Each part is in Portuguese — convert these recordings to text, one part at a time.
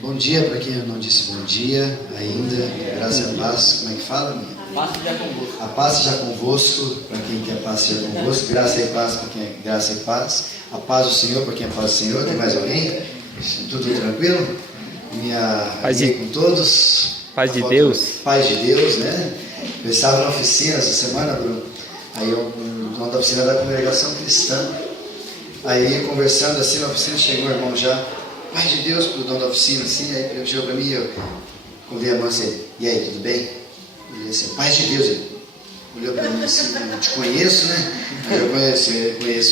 Bom dia para quem eu não disse bom dia ainda. Graça e paz. Como é que fala, minha? A paz seja convosco. A paz seja convosco, para quem quer paz seja convosco. Graça e paz para quem é graça e paz. A paz do Senhor para quem é paz do Senhor. Tem mais alguém? Tudo tranquilo? Minha paz com todos. Paz de Deus. Paz de Deus, né? Eu estava na oficina essa semana, Bruno. Aí eu, no dono da oficina da congregação cristã. Aí conversando assim na oficina, chegou o irmão já. Paz de Deus para o dono da oficina, assim. Aí ele chegou para mim e eu convidei a mão assim. E aí, tudo bem? Ele disse assim, paz de Deus. Ele olhou para mim assim, eu te conheço, né? Aí eu conheço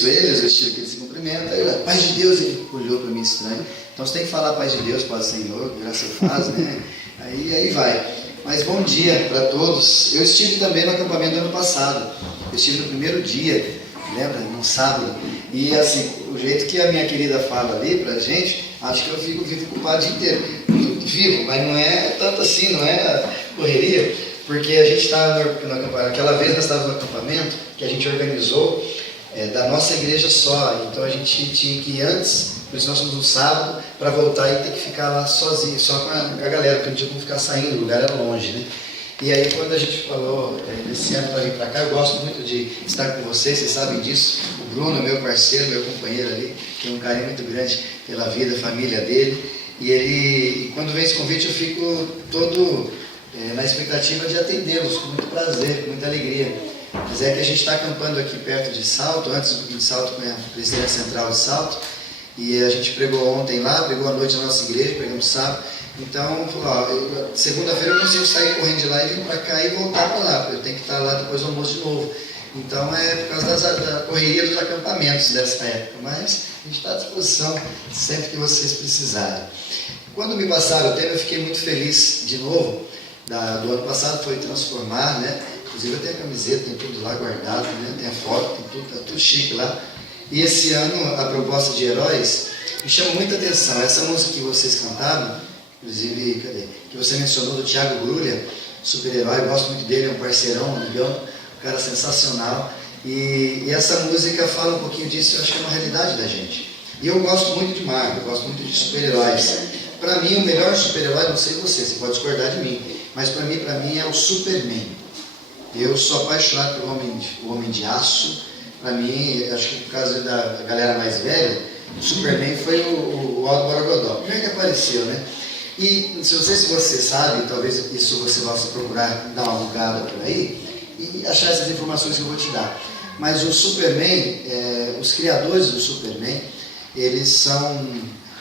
ele, o estilo que ele se cumprimenta. Aí eu, paz de Deus, ele olhou para mim estranho. Então você tem que falar paz de Deus, paz do Senhor, graça e paz, né? Aí vai. Mas bom dia para todos. Eu estive também no acampamento do ano passado. Eu estive no primeiro dia, lembra? Num sábado. E assim, o jeito que a minha querida fala ali pra gente, acho que eu fico vivo culpado o dia inteiro. Vivo, mas não é tanto assim, não é correria. Porque a gente está no acampamento. Aquela vez nós estávamos no acampamento que a gente organizou da nossa igreja só. Então a gente tinha que ir antes, por isso nós fomos no sábado, para voltar e ter que ficar lá sozinho, só com a galera, porque não tinha como ficar saindo, o lugar era longe, né? E aí quando a gente falou esse ano para vir para cá, eu gosto muito de estar com vocês sabem disso. O Bruno, meu parceiro, meu companheiro ali, tem um carinho muito grande pela vida, família dele. E quando vem esse convite eu fico todo na expectativa de atendê-los, com muito prazer, com muita alegria. Mas é que a gente está acampando aqui perto de Salto, antes um pouquinho de Salto, com a presidência central de Salto. E a gente pregou ontem lá, pregou à noite na nossa igreja, pregamos sábado. Então, segunda-feira eu consigo sair correndo de lá e vir para cá e voltar para lá, porque eu tenho que estar lá depois do almoço de novo. Então é por causa da correria dos acampamentos dessa época, mas a gente está à disposição sempre que vocês precisarem. Quando me passaram o tema, eu fiquei muito feliz de novo. Do ano passado foi transformar, né? Inclusive eu tenho a camiseta, tem tudo lá guardado, né? Tem a foto, tem tudo, tá tudo chique lá. E esse ano a proposta de heróis me chama muita atenção. Essa música que vocês cantaram, inclusive, que você mencionou, do Thiago Grulha, super-herói, eu gosto muito dele, é um parceirão, um amigão, um cara sensacional. E essa música fala um pouquinho disso, eu acho que é uma realidade da gente. E eu gosto muito de Marvel, eu gosto muito de super-heróis. Para mim, o melhor super-herói, não sei você pode discordar de mim, mas para mim é o Superman. Eu sou apaixonado pelo Homem de Aço. Para mim, acho que por causa da galera mais velha, o Superman foi o Aldo Borogodó. Primeiro que apareceu, né? E não sei se você sabe, talvez isso você possa procurar dar uma bugada por aí e achar essas informações que eu vou te dar. Mas o Superman, os criadores do Superman, eles são,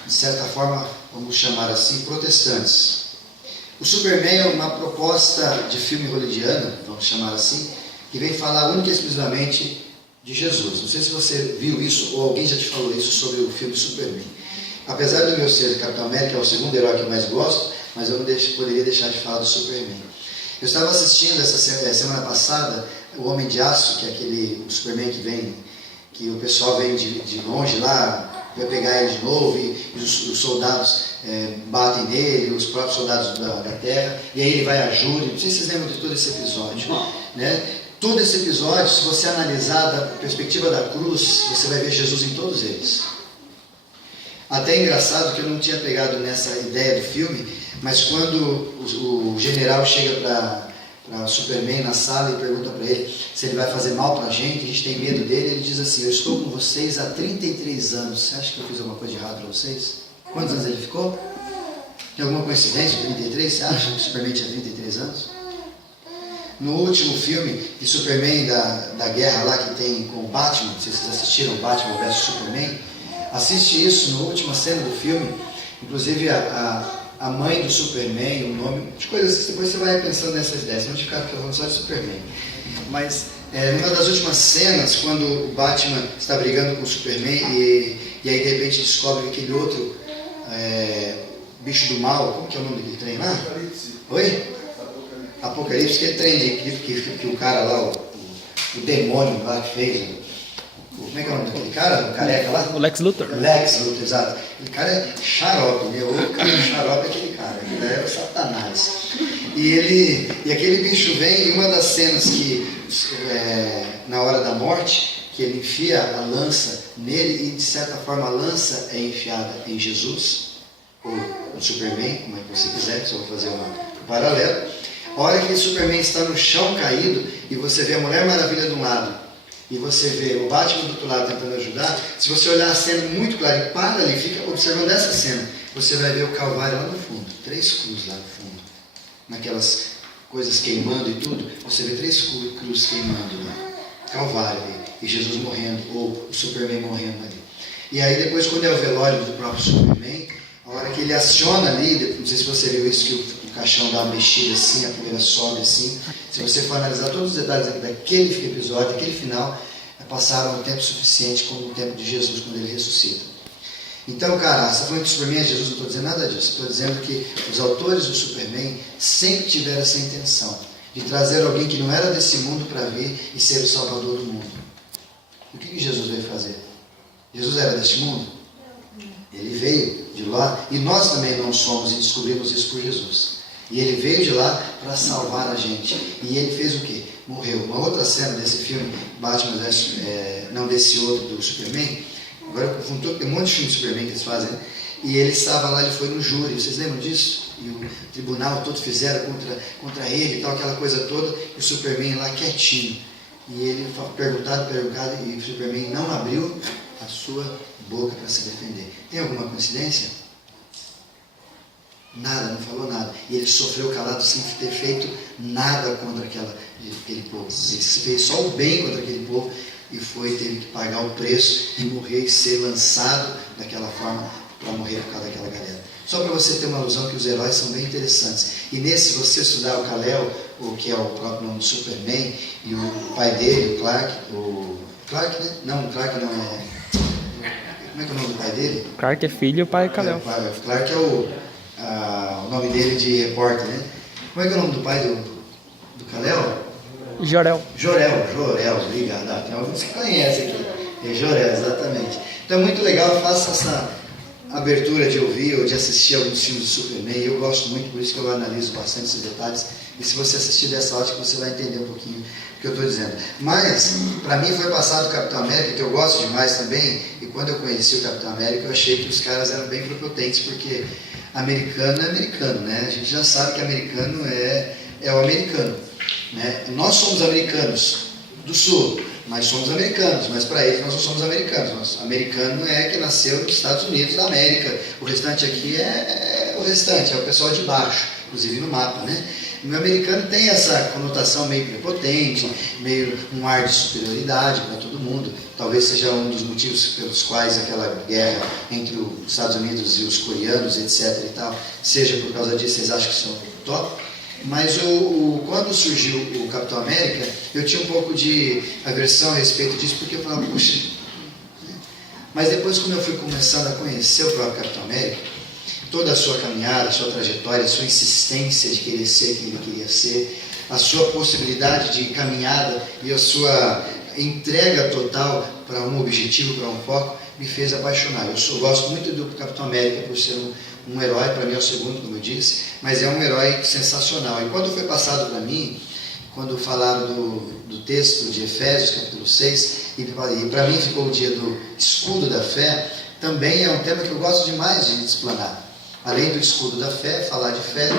de certa forma, vamos chamar assim, protestantes. O Superman é uma proposta de filme hollywoodiano, vamos chamar assim, que vem falar única e exclusivamente de Jesus. Não sei se você viu isso ou alguém já te falou isso sobre o filme Superman. Apesar do meu ser Capitão América, é o segundo herói que eu mais gosto, mas eu não poderia deixar de falar do Superman. Eu estava assistindo essa semana passada o Homem de Aço, que é o Superman que o pessoal vem de longe lá, vai pegar ele de novo e os soldados batem nele, os próprios soldados da Terra, e aí ele vai a júri. Não sei se vocês lembram de todo esse episódio, né? Todo esse episódio, se você analisar da perspectiva da cruz, você vai ver Jesus em todos eles. Até é engraçado que eu não tinha pegado nessa ideia do filme, mas quando o general chega para o Superman na sala e pergunta para ele se ele vai fazer mal para a gente tem medo dele, ele diz assim, eu estou com vocês há 33 anos, você acha que eu fiz alguma coisa de errado para vocês? Quantos anos ele ficou? Tem alguma coincidência, 33? Você acha que o Superman tinha 33 anos? No último filme de Superman da guerra lá que tem com o Batman, não sei se vocês assistiram Batman vs Superman, assiste isso na última cena do filme, inclusive a mãe do Superman, o nome, de coisas que depois você vai pensando nessas ideias, não te ficar falando só de Superman. Mas numa das últimas cenas, quando o Batman está brigando com o Superman e aí de repente descobre que aquele outro bicho do mal, como que é o nome daquele trem lá? Apocalipse. Oi? Apocalipse, que é trem que o cara lá, o demônio lá que fez, como é que é o nome daquele cara? O careca lá? O Lex Luthor. Lex Luthor, exato. Aquele cara é xarope, meu. O cara é xarope é aquele cara, ele é o Satanás. E aquele bicho vem, e uma das cenas que, na hora da morte, que ele enfia a lança nele e de certa forma a lança é enfiada em Jesus, ou no Superman, como é que você quiser, só vou fazer um paralelo. A hora que o Superman está no chão caído e você vê a Mulher Maravilha de um lado e você vê o Batman do outro lado tentando ajudar, se você olhar a cena muito clara e para ali, fica observando essa cena, você vai ver o Calvário lá no fundo, 3 cruzes lá no fundo, naquelas coisas queimando e tudo, você vê 3 cruzes queimando lá, Calvário ali, e Jesus morrendo, ou o Superman morrendo ali. E aí depois, quando é o velório do próprio Superman, a hora que ele aciona ali, não sei se você viu isso, que o caixão dá uma mexida assim, a poeira sobe assim. Se você for analisar todos os detalhes daquele episódio, daquele final, passaram um tempo suficiente como o tempo de Jesus, quando ele ressuscita. Então, cara, você está falando que o Superman é Jesus, não estou dizendo nada disso. Estou dizendo que os autores do Superman sempre tiveram essa intenção de trazer alguém que não era desse mundo para vir e ser o salvador do mundo. O que Jesus veio fazer? Jesus era deste mundo? Ele veio de lá, e nós também não somos, e descobrimos isso por Jesus. E ele veio de lá para salvar a gente. E ele fez o quê? Morreu. Uma outra cena desse filme, Batman, não desse outro do Superman, agora eu confundo, tem um monte de filme de Superman que eles fazem, né? E ele estava lá, ele foi no júri, vocês lembram disso? E o tribunal todo fizeram contra ele e tal, aquela coisa toda, e o Superman lá quietinho. E ele perguntado, e o Superman não abriu a sua boca para se defender. Tem alguma coincidência? Nada, não falou nada. E ele sofreu calado sem ter feito nada contra aquele povo. Ele fez só o bem contra aquele povo e teve que pagar o preço e morrer e ser lançado daquela forma para morrer por causa daquela galera. Só para você ter uma alusão que os heróis são bem interessantes. E nesse, se você estudar o Kal-El, que é o próprio nome do Superman, e o pai dele, o Clark, Clark, né? Não, o Clark não é... Como é que é o nome do pai dele? Clark é filho e o pai é Kal-El. Clark é o nome dele de repórter, né? Como é que é o nome do pai do Kal-El? Jor-El. Jor-El, obrigado. Tem alguns que conhecem aqui. É Jor-El, exatamente. Então é muito legal, faça essa abertura de ouvir ou de assistir alguns filmes do Superman. Eu gosto muito, por isso que eu analiso bastante esses detalhes. E se você assistir dessa ótica, você vai entender um pouquinho o que eu estou dizendo. Mas, para mim foi passado o Capitão América, que eu gosto demais também. E quando eu conheci o Capitão América, eu achei que os caras eram bem prepotentes, porque americano é americano, né? A gente já sabe que americano é o americano, né? Nós somos americanos do Sul, mas somos americanos, mas para eles nós não somos americanos. Americano é que nasceu nos Estados Unidos da América. O restante aqui é o restante, é o pessoal de baixo, inclusive no mapa, né? O americano tem essa conotação meio prepotente, meio um ar de superioridade para todo mundo. Talvez seja um dos motivos pelos quais aquela guerra entre os Estados Unidos e os coreanos, etc. e tal, seja por causa disso, vocês acham que são top. Mas quando surgiu o Capitão América, eu tinha um pouco de aversão a respeito disso, porque eu falava, puxa. Mas depois, quando eu fui começando a conhecer o próprio Capitão América, toda a sua caminhada, a sua trajetória, a sua insistência de querer ser quem ele queria ser, a sua possibilidade de caminhada e a sua entrega total para um objetivo, para um foco, me fez apaixonar. Eu gosto muito do Capitão América por ser um herói, para mim é o segundo, como eu disse, mas é um herói sensacional. E quando foi passado para mim, quando falaram do texto de Efésios, capítulo 6, e para mim ficou o dia do escudo da fé, também é um tema que eu gosto demais de explanar. Além do escudo da fé, falar de fé,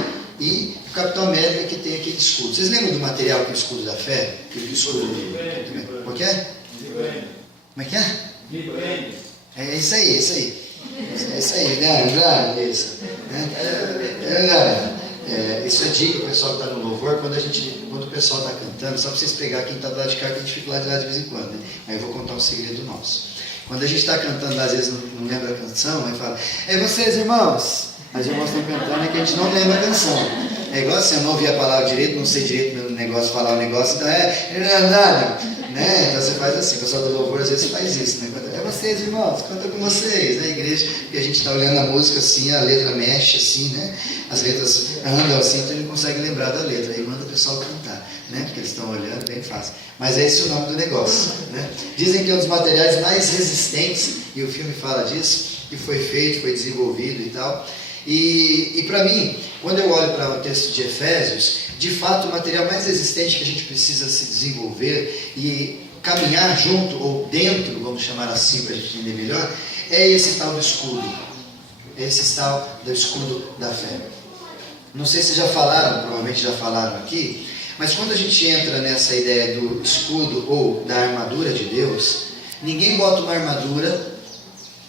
e o Capitão América que tem aquele escudo. Vocês lembram do material que é o escudo da fé? O escudo do... Qual que é? Como é que é? É isso aí, é isso aí. É isso aí, né? Andrade, isso. Isso é dica, o pessoal que está no louvor, quando o pessoal está cantando, só para vocês pegar quem está do lado de cá, que a gente fica lá de lá de vez em quando, né? Aí eu vou contar um segredo nosso. Quando a gente está cantando, às vezes não lembra a canção, aí fala, vocês irmãos, as irmãs estão cantando, é que a gente não lembra a canção. É igual assim, eu não ouvi a palavra direito, não sei direito meu negócio, falar o negócio, então né? Então você faz assim, o pessoal do louvor às vezes faz isso, né? Vocês irmãos, canta com vocês, na igreja, porque a gente está olhando a música assim, a letra mexe assim, né? As letras andam assim, então a gente não consegue lembrar da letra, aí manda o pessoal cantar, né? Porque eles estão olhando, bem fácil. Mas é esse o nome do negócio, né? Dizem que é um dos materiais mais resistentes, e o filme fala disso, que foi feito, foi desenvolvido e tal. E para mim, quando eu olho para o texto de Efésios, de fato o material mais resistente que a gente precisa se desenvolver, e caminhar junto, ou dentro, vamos chamar assim para a gente entender melhor, é esse tal do escudo. Esse tal do escudo da fé. Não sei se já falaram, provavelmente já falaram aqui, mas quando a gente entra nessa ideia do escudo ou da armadura de Deus, ninguém bota uma armadura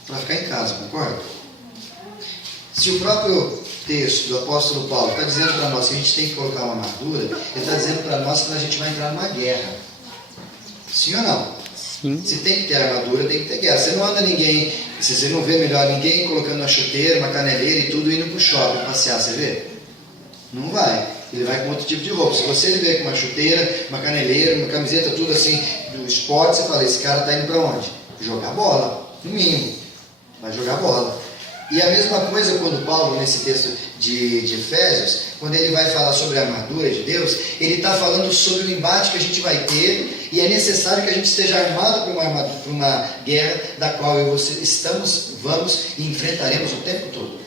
para ficar em casa, concorda? Se o próprio texto do apóstolo Paulo está dizendo para nós que a gente tem que colocar uma armadura, ele está dizendo para nós que a gente vai entrar numa guerra. Sim ou não? Sim. Se tem que ter armadura, tem que ter guerra. Você não anda ninguém, se você não vê melhor ninguém colocando uma chuteira, uma caneleira e tudo indo para o shopping passear, você vê? Não vai. Ele vai com outro tipo de roupa. Se você vê com uma chuteira, uma caneleira, uma camiseta, tudo assim, do esporte, você fala, esse cara está indo para onde? Jogar bola, no mínimo. Vai jogar bola. E a mesma coisa quando Paulo, nesse texto de Efésios, quando ele vai falar sobre a armadura de Deus, ele está falando sobre o embate que a gente vai ter, e é necessário que a gente esteja armado para uma guerra da qual eu e você vamos e enfrentaremos o tempo todo.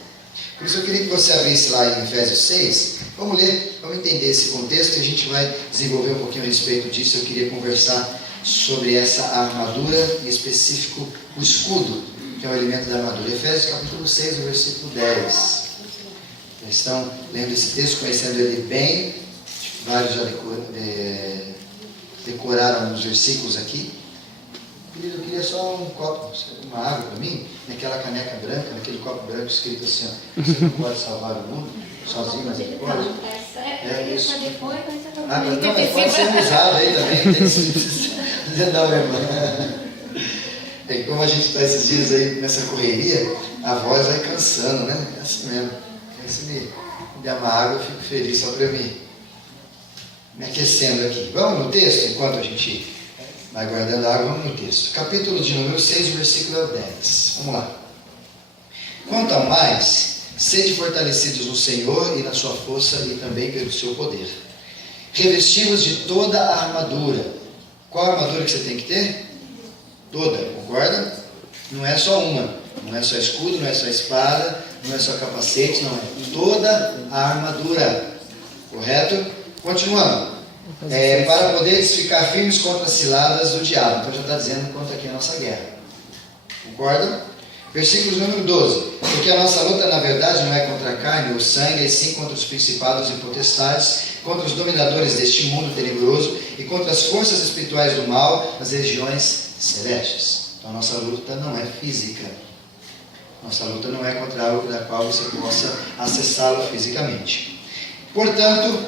Por isso eu queria que você abrisse lá em Efésios 6, vamos ler, vamos entender esse contexto e a gente vai desenvolver um pouquinho a respeito disso. Eu queria conversar sobre essa armadura, em específico o escudo, que é o elemento da armadura. Efésios capítulo 6, versículo 10. Vocês estão lendo esse texto, conhecendo ele bem, vários já decoraram os versículos aqui. Eu queria só um copo, uma água para mim, naquela caneca branca, naquele copo branco escrito assim, ó, você não pode salvar o mundo sozinho, mas ele pode. É isso. Não, mas pode ser usado aí também. Não, irmã. E como a gente está esses dias aí nessa correria, a voz vai cansando, né? É assim mesmo. Aí se me der uma água, eu fico feliz só para mim me aquecendo aqui. Vamos no texto, enquanto a gente vai guardando a água, vamos no texto. Capítulo de número 6, versículo 10. Vamos lá. Quanto ao mais, sede fortalecidos no Senhor e na sua força e também pelo seu poder. Revestivos de toda a armadura. Qual a armadura que você tem que ter? Toda, concorda? Não é só uma. Não é só escudo, não é só espada, não é só capacete, não é. Toda a armadura. Correto? Continuando. Para poderes ficar firmes contra as ciladas do diabo. Então já está dizendo quanto aqui é a nossa guerra. Concorda? Versículo número 12. Porque a nossa luta, na verdade, não é contra a carne ou sangue, e sim contra os principados e potestades, contra os dominadores deste mundo tenebroso e contra as forças espirituais do mal nas regiões celestes. Então a nossa luta não é física. Nossa luta não é contra algo da qual você possa acessá-lo fisicamente. Portanto,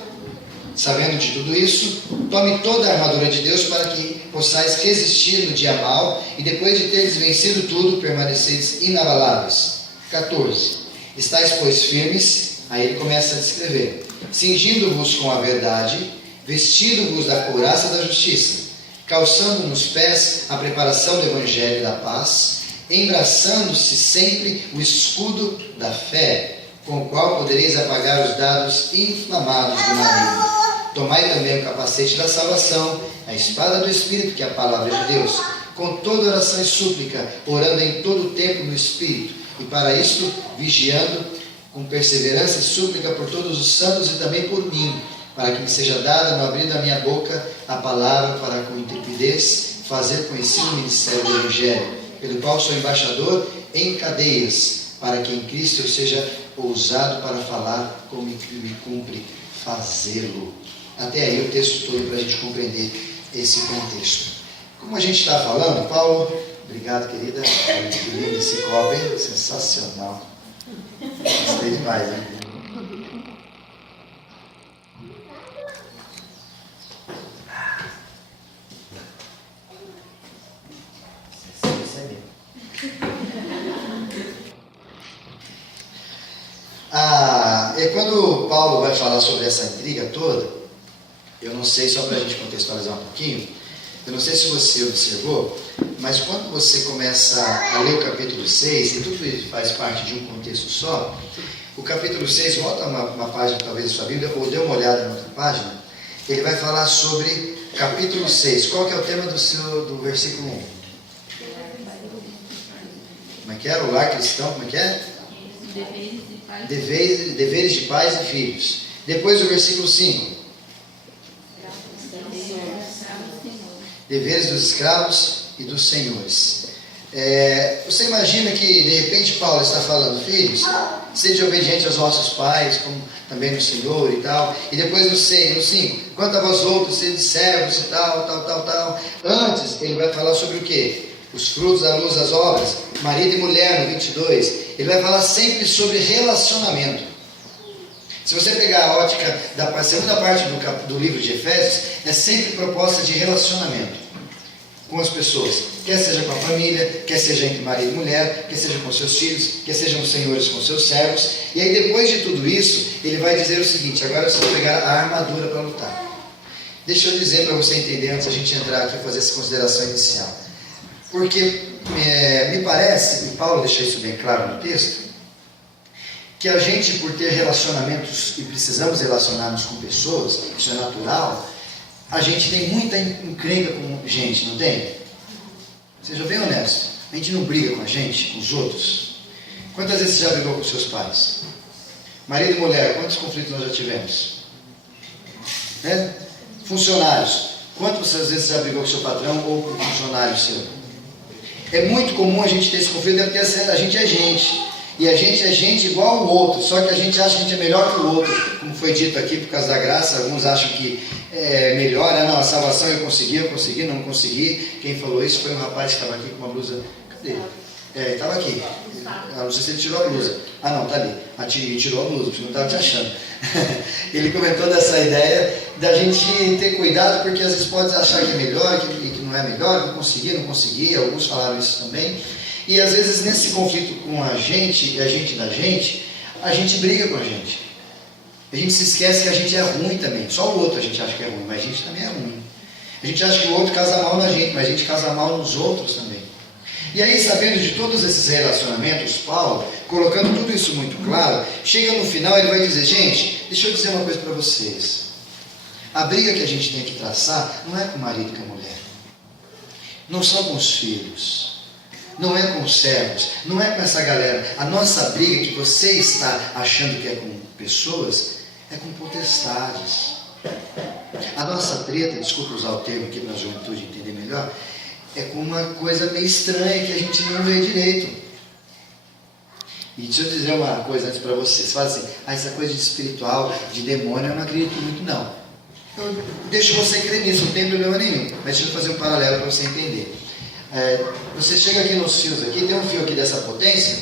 sabendo de tudo isso, tome toda a armadura de Deus para que possais resistir no dia mau e depois de teres vencido tudo, permaneceis inabaláveis. 14. Estais, pois, firmes, aí ele começa a descrever, cingindo-vos com a verdade, vestindo-vos da couraça da justiça, calçando nos pés a preparação do evangelho da paz, embraçando-se sempre o escudo da fé, com o qual podereis apagar os dardos inflamados do maligno. Tomai também o capacete da salvação, a espada do Espírito, que é a palavra de Deus, com toda oração e súplica, orando em todo o tempo no Espírito, e para isto, vigiando com perseverança e súplica por todos os santos e também por mim, para que me seja dada no abrir da minha boca a palavra para com intrepidez fazer conhecido o ministério do Evangelho, pelo qual sou embaixador em cadeias, para que em Cristo eu seja ousado para falar como me cumpre fazê-lo. Até aí o texto todo para a gente compreender esse contexto. Como a gente está falando, Paulo, obrigado querida, que lindo esse copo, hein? Sensacional. Gostei demais, hein? E quando Paulo vai falar sobre essa intriga toda, eu não sei, só para a gente contextualizar um pouquinho, eu não sei se você observou, mas quando você começa a ler o capítulo 6, e tudo isso faz parte de um contexto só, o capítulo 6, volta uma página talvez da sua Bíblia, ou dê uma olhada na outra página, ele vai falar sobre capítulo 6. Qual que é o tema do versículo 1? Como é que é? O lar cristão, como é que é? Deveres de pais e filhos. Depois o versículo 5. Deveres dos escravos e dos senhores. Você imagina que de repente Paulo está falando, filhos, sejam obedientes aos vossos pais, como também no Senhor e tal. E depois no 5, quanto a vós outros, sede servos e tal. Antes ele vai falar sobre o quê? Os frutos da luz das obras, marido e mulher no 22. Ele vai falar sempre sobre relacionamento. Se você pegar a ótica da segunda parte do livro de Efésios, é sempre proposta de relacionamento com as pessoas, quer seja com a família, quer seja entre marido e mulher, quer seja com seus filhos, quer sejam os senhores com seus servos. E aí depois de tudo isso, ele vai dizer o seguinte: agora você vai pegar a armadura para lutar. Deixa eu dizer para você entender, antes da gente entrar aqui e fazer essa consideração inicial, porque me parece, e Paulo deixa isso bem claro no texto, que a gente, por ter relacionamentos e precisamos relacionar-nos com pessoas, isso é natural, a gente tem muita encrenca com gente, não tem? Seja bem honesto, a gente não briga com a gente, com os outros. Quantas vezes você já brigou com seus pais? Marido e mulher, quantos conflitos nós já tivemos? Funcionários, quantas vezes você já brigou com seu patrão ou com um funcionário seu? É muito comum a gente ter esse conflito, porque a gente é gente. E a gente é gente igual ao outro, só que a gente acha que a gente é melhor que o outro, como foi dito aqui por causa da graça. Alguns acham que é melhor, não, a salvação eu consegui, não consegui. Quem falou isso foi um rapaz que estava aqui com uma blusa, cadê? Estava aqui, não sei se ele tirou a blusa, não, está ali, ele tirou a blusa, porque não estava te achando. Ele comentou dessa ideia da gente ter cuidado, porque às vezes pode achar que é melhor, que não é melhor, não consegui, alguns falaram isso também. E às vezes nesse conflito com a gente e a gente da gente, a gente briga com a gente. A gente se esquece que a gente é ruim também. Só o outro a gente acha que é ruim, mas a gente também é ruim. A gente acha que o outro casa mal na gente, mas a gente casa mal nos outros também. E aí, sabendo de todos esses relacionamentos, Paulo, colocando tudo isso muito claro, chega no final e ele vai dizer: gente, deixa eu dizer uma coisa para vocês. A briga que a gente tem que traçar não é com o marido e com a mulher. Não são com os filhos. Não é com os servos, não é com essa galera. A nossa briga que você está achando que é com pessoas, é com potestades. A nossa treta, desculpa usar o termo aqui para a juventude entender melhor, é com uma coisa meio estranha que a gente não vê direito. E deixa eu dizer uma coisa antes para vocês. Você fala assim: essa coisa de espiritual, de demônio, eu não acredito muito não. Eu deixo você crer nisso, não tem problema nenhum. Mas deixa eu fazer um paralelo para você entender. Você chega aqui nos fios aqui, tem um fio aqui dessa potência.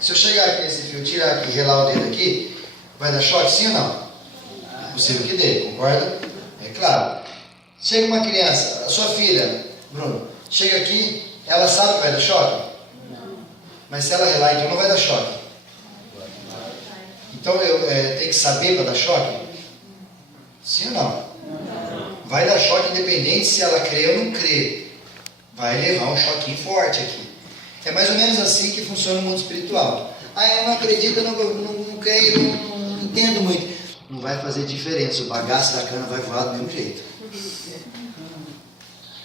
Se eu chegar aqui nesse fio, tirar aqui e relar o dedo aqui, vai dar choque, sim ou não? É possível que dê, concorda? É claro. Chega uma criança, a sua filha, Bruno, chega aqui, ela sabe que vai dar choque? Mas se ela relar, então não vai dar choque. Então eu tenho que saber para dar choque? Sim ou não? Vai dar choque independente se ela crê ou não crê. Vai levar um choquinho forte aqui. É mais ou menos assim que funciona o mundo espiritual. Eu não acredito, eu não creio, não entendo muito. Não vai fazer diferença, o bagaço da cana vai voar do mesmo jeito.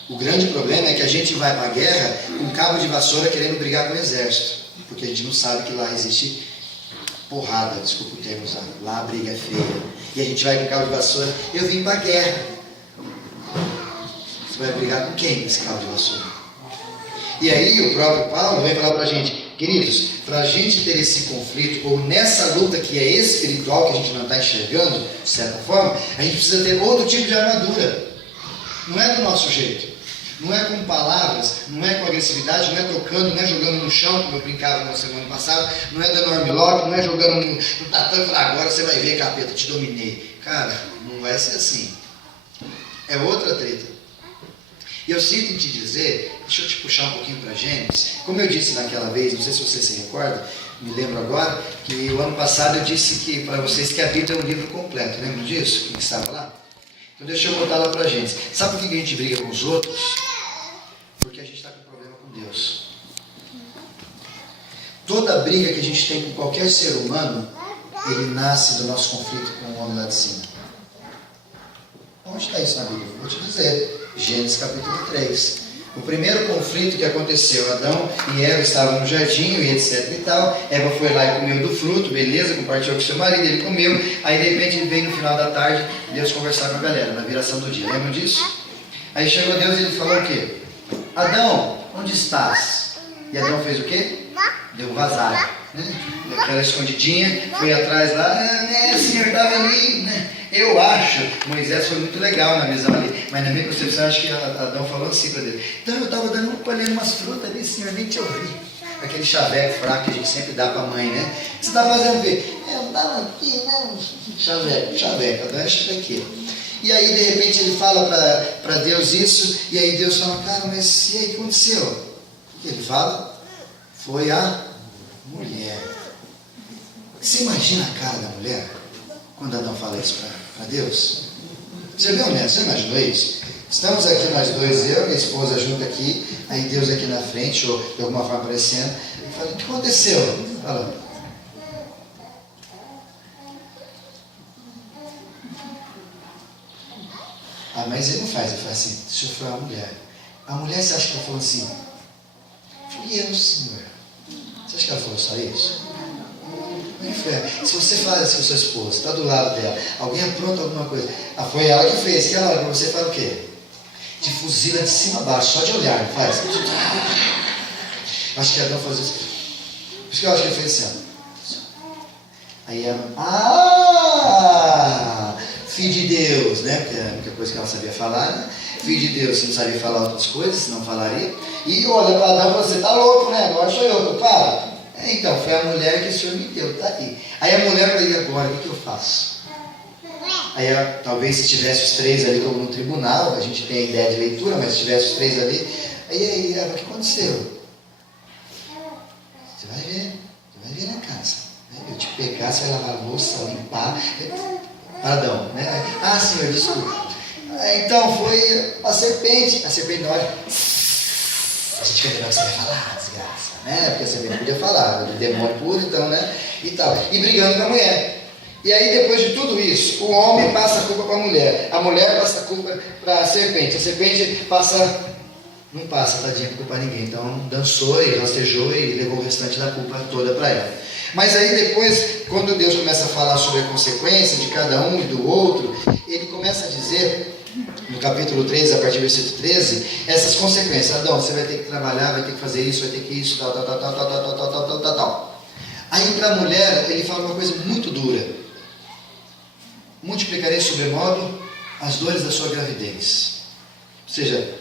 O grande problema é que a gente vai para a guerra com um cabo de vassoura querendo brigar com o exército. Porque a gente não sabe que lá existe porrada, desculpa o termo usado. Lá a briga é feia. E a gente vai com cabo de vassoura. Eu vim para a guerra. Você vai brigar com quem nesse cabo de vassoura? E aí o próprio Paulo vem falar para a gente: queridos, para a gente ter esse conflito, ou nessa luta que é espiritual, que a gente não está enxergando, de certa forma, a gente precisa ter outro tipo de armadura. Não é do nosso jeito. Não é com palavras, não é com agressividade, não é tocando, não é jogando no chão, como eu brincava na semana passada, não é dando armlock, não é jogando no tatame e falar: agora você vai ver, capeta, te dominei. Cara, não vai ser assim. É outra treta. E eu sinto em te dizer, deixa eu te puxar um pouquinho para Gênesis. Como eu disse naquela vez, não sei se você se recorda, me lembro agora, que o ano passado eu disse que para vocês que a Bíblia é um livro completo. Lembram disso? Quem estava lá? Então deixa eu voltar lá para Gênesis. Sabe por que a gente briga com os outros? Porque a gente está com problema com Deus. Toda briga que a gente tem com qualquer ser humano, ele nasce do nosso conflito com o homem lá de cima. Onde está isso na Bíblia? Vou te dizer. Gênesis capítulo 3. O primeiro conflito que aconteceu: Adão e Eva estavam no jardim e etc e tal. Eva foi lá e comeu do fruto, beleza, compartilhou com seu marido, ele comeu. Aí de repente ele veio no final da tarde, Deus conversar com a galera, na viração do dia. Lembram disso? Aí chegou Deus e ele falou o quê? Adão, onde estás? E Adão fez o quê? Deu um vazar, né? Deu aquela escondidinha, foi atrás lá, o Senhor estava ali, né? Eu acho, Moisés foi muito legal na visão ali, mas na minha concepção acho que Adão falou assim para Deus. Então eu estava colhendo umas frutas ali, Senhor, nem te ouvi. Aquele chaveco fraco que a gente sempre dá para a mãe, né? O que você está fazendo, filho? Eu estava aqui, né? Chaveco, Adão é chavequeiro. E aí de repente ele fala para Deus isso, e aí Deus fala, cara, mas e aí o que aconteceu? O que ele fala? Foi a mulher. Você imagina a cara da mulher quando Adão fala isso para Deus? Você viu, né? Você imaginou isso? Estamos aqui nós dois, eu e minha esposa junto aqui, aí Deus aqui na frente, ou de alguma forma aparecendo. Eu falo, o que aconteceu? Fala. Ah, mas ele não faz, ele fala assim, o senhor foi a mulher. A mulher, você acha que ela falou assim? Fui eu, Senhor. Você acha que ela falou só isso? Não é. Se você fala assim com sua esposa, está do lado dela, alguém apronta alguma coisa, foi ela que fez, que ela olha para você e fala o quê? Te fuzila de cima a baixo, só de olhar, não faz? Acho que ela não faz isso. Por isso que eu acho que ele fez assim. Aí ela, filho de Deus, né? Porque é a única coisa que ela sabia falar, né? Filho de Deus, você não sabia falar outras coisas, senão falaria. E olha para Adão e você, tá louco, né? Agora sou eu, para. Então, foi a mulher que o Senhor me deu, tá aqui. Aí a mulher falou, e agora, o que eu faço? Aí talvez se tivesse os três ali como no tribunal, a gente tem a ideia de leitura, mas se tivesse os três ali, aí Eva, o que aconteceu? Você vai ver na casa. Né? Eu te pegar, você vai lavar a louça, limpar. Adão, né? Ah, Senhor, desculpa. Então foi a serpente na hora. A gente quer ver o que você vai falar, desgraça, né? Porque a serpente não podia falar, o demônio puro, então, né? E tal. E brigando com a mulher. E aí, depois de tudo isso, o homem passa a culpa para a mulher passa a culpa para a serpente não passa, tadinha, culpa para ninguém. Então, dançou e rastejou e levou o restante da culpa toda para ela. Mas aí depois, quando Deus começa a falar sobre a consequência de cada um e do outro, ele começa a dizer, no capítulo 13, a partir do versículo 13, essas consequências. Adão, você vai ter que trabalhar, vai ter que fazer isso, vai ter que isso, tal. Aí para a mulher, ele fala uma coisa muito dura. Multiplicarei sobremodo as dores da sua gravidez. Ou seja,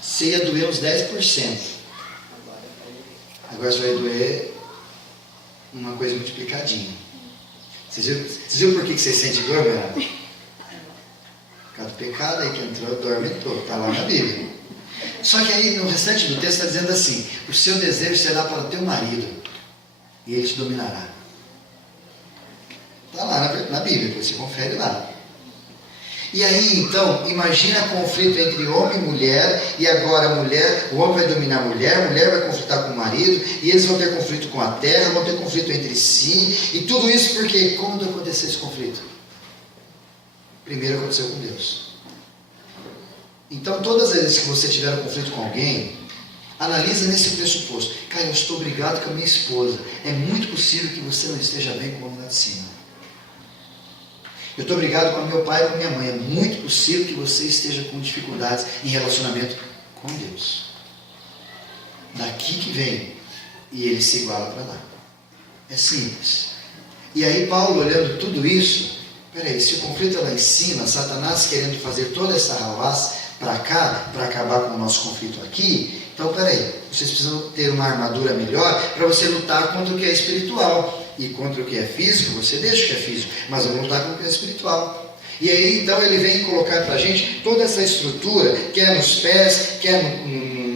você ia doer uns 10%. Agora você vai doer uma coisa multiplicadinha. Vocês viram por que você sente dor, meu irmão? Por causa do pecado aí que entrou, dormitou. Está lá na Bíblia. Só que aí no restante do texto está dizendo assim: o seu desejo será para o teu marido e ele te dominará. Está lá na Bíblia, você confere lá. E aí então, imagina conflito entre homem e mulher, e agora o homem vai dominar a mulher vai conflitar com o marido, e eles vão ter conflito com a terra, vão ter conflito entre si, e tudo isso porque quando aconteceu esse conflito? Primeiro aconteceu com Deus. Então todas as vezes que você tiver um conflito com alguém, analisa nesse pressuposto. Cara, eu estou brigado com a minha esposa, é muito possível que você não esteja bem com o homem lá de cima. Eu estou brigado com meu pai e com minha mãe. É muito possível que você esteja com dificuldades em relacionamento com Deus. Daqui que vem. E ele se iguala para lá. É simples. E aí Paulo, olhando tudo isso, peraí, se o conflito é lá em cima, Satanás querendo fazer toda essa ralaz para cá, para acabar com o nosso conflito aqui, então peraí, vocês precisam ter uma armadura melhor para você lutar contra o que é espiritual. E contra o que é físico, você deixa o que é físico, mas eu vou lutar contra o que é espiritual. E aí então ele vem colocar para a gente toda essa estrutura, quer nos pés, quer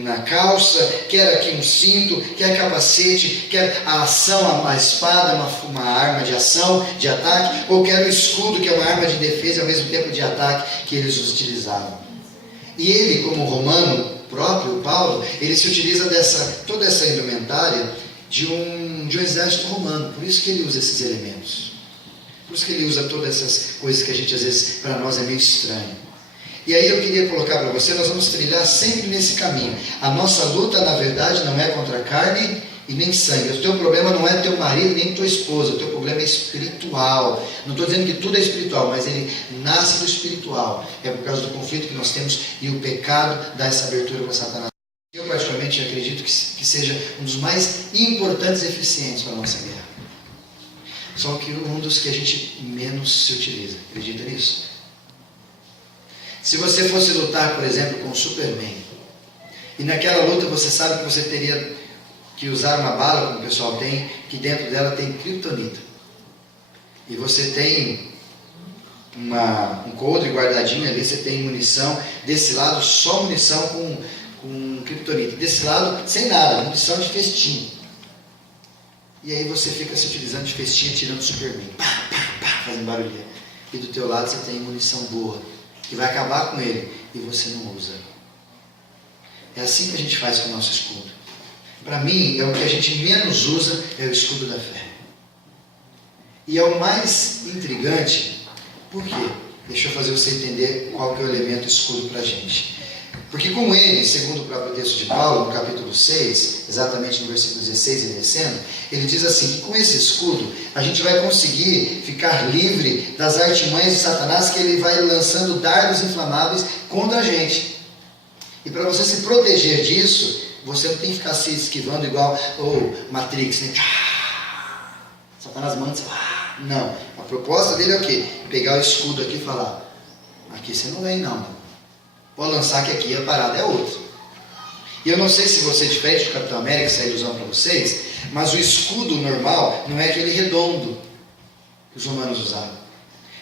na calça, quer aqui no cinto, quer capacete, quer a ação, a espada, uma arma de ação, de ataque, ou quer o escudo, que é uma arma de defesa e ao mesmo tempo de ataque que eles utilizavam. E ele, como romano próprio, Paulo, ele se utiliza toda essa indumentária de um exército romano, por isso que ele usa esses elementos, por isso que ele usa todas essas coisas que a gente às vezes, para nós é meio estranho. E aí eu queria colocar para você, nós vamos trilhar sempre nesse caminho. A nossa luta na verdade não é contra carne e nem sangue. O teu problema não é teu marido nem tua esposa, o teu problema é espiritual. Não estou dizendo que tudo é espiritual, mas ele nasce do espiritual. É por causa do conflito que nós temos e o pecado dá essa abertura para Satanás. Eu particularmente acredito que seja um dos mais importantes e eficientes para a nossa guerra. Só que um dos que a gente menos se utiliza. Acredita nisso? Se você fosse lutar, por exemplo, com o Superman, e naquela luta você sabe que você teria que usar uma bala, como o pessoal tem, que dentro dela tem kryptonita. E você tem um coldre guardadinho ali, você tem munição, desse lado só munição com kryptonita, desse lado sem nada, munição de festim. E aí você fica se utilizando de festim, atirando o Superman, pá, pá, pá, fazendo barulho. E do teu lado você tem munição boa, que vai acabar com ele, e você não usa. É assim que a gente faz com o nosso escudo. Para mim, é o que a gente menos usa, é o escudo da fé. E é o mais intrigante. Por quê? Deixa eu fazer você entender qual que é o elemento escudo para a gente. Porque com ele, segundo o próprio texto de Paulo, no capítulo 6, exatamente no versículo 16 e descendo, ele diz assim, que com esse escudo, a gente vai conseguir ficar livre das artimanhas de Satanás, que ele vai lançando dardos inflamáveis contra a gente. E para você se proteger disso, você não tem que ficar se esquivando igual o Matrix, né? Satanás manda você. Não. A proposta dele é o quê? Pegar o escudo aqui e falar, aqui você não vem não. Pode lançar que aqui a parada é outra. E eu não sei se você é diferente do Capitão América, se é ilusão para vocês, mas o escudo normal não é aquele redondo que os romanos usavam.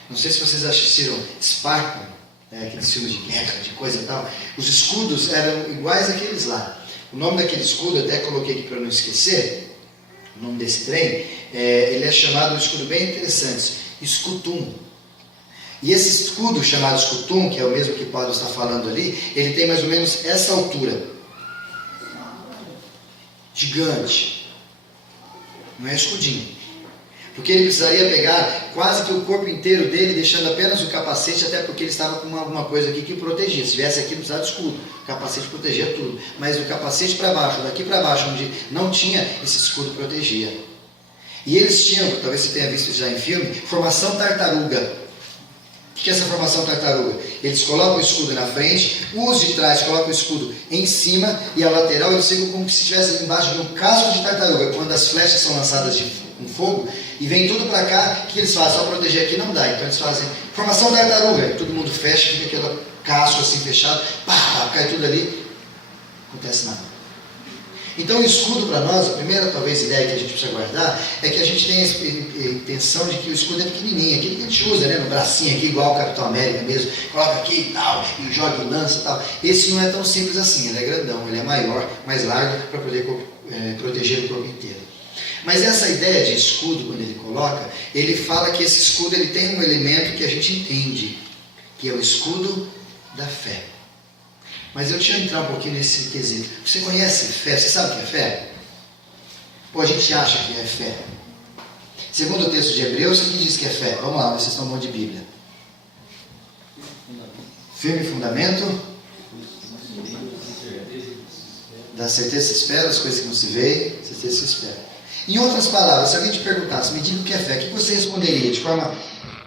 Não sei se vocês assistiram Spartan, aqueles filmes de guerra, de coisa e tal. Os escudos eram iguais àqueles lá. O nome daquele escudo, eu até coloquei aqui para não esquecer, o nome desse trem, ele é chamado, um escudo bem interessante, escutum. E esse escudo chamado escutum, que é o mesmo que Paulo está falando ali, ele tem mais ou menos essa altura. Gigante. Não é escudinho. Porque ele precisaria pegar quase que o corpo inteiro dele, deixando apenas o capacete, até porque ele estava com alguma coisa aqui que protegia. Se tivesse aqui, não precisava de escudo. O capacete protegia tudo. Mas do capacete para baixo, daqui para baixo, onde não tinha, esse escudo protegia. E eles tinham, talvez você tenha visto já em filme, formação tartaruga. O que é essa formação tartaruga? Eles colocam o escudo na frente, os de trás colocam o escudo em cima e a lateral eles ficam como se estivesse embaixo de um casco de tartaruga. Quando as flechas são lançadas com fogo e vem tudo para cá, o que eles fazem? Só proteger aqui não dá. Então eles fazem formação tartaruga. E todo mundo fecha, fica aquele casco assim fechado, pá, cai tudo ali, não acontece nada. Então o escudo para nós, a primeira talvez ideia que a gente precisa guardar é que a gente tem a intenção de que o escudo é pequenininho, aquele que a gente usa, né, no bracinho aqui, igual o Capitão América mesmo, coloca aqui e tal, e joga e lança e tal. Esse não é tão simples assim, ele é grandão, ele é maior, mais largo para poder proteger o corpo inteiro. Mas essa ideia de escudo, quando ele coloca, ele fala que esse escudo ele tem um elemento que a gente entende, que é o escudo da fé. Mas deixa eu entrar um pouquinho nesse quesito. Você conhece fé? Você sabe o que é fé? Ou a gente acha que é fé? Segundo o texto de Hebreus, o que diz que é fé? Vamos lá, vocês estão bom de Bíblia. Firme fundamento. Da certeza se espera, as coisas que não se veem, certeza se espera. Em outras palavras, se alguém te perguntasse, me diga o que é fé, o que você responderia? De forma,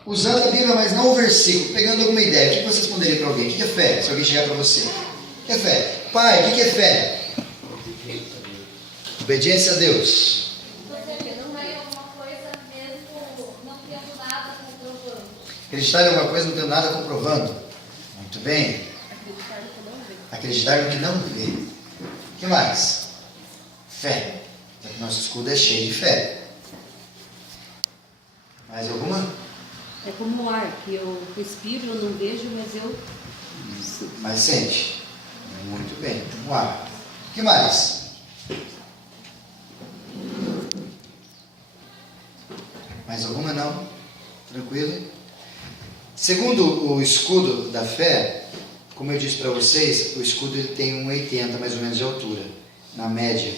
usando a Bíblia, mas não o versículo, pegando alguma ideia, o que você responderia para alguém? O que é fé? Se alguém chegar para você. O que é fé? Pai, o que é fé? Obediência a Deus. Não é alguma coisa mesmo não tendo nada comprovando. Acreditar em alguma coisa não tendo nada comprovando. Muito bem. Acreditar no que não vê. O que mais? Fé. Nosso escudo é cheio de fé. Mais alguma? É como o ar, que eu respiro, eu não vejo, mas eu... Mas sente. Muito bem. O ar. O que mais? Mais alguma? Não? Tranquilo? Segundo o escudo da fé, como eu disse para vocês, o escudo ele tem 1,80 mais ou menos de altura, na média.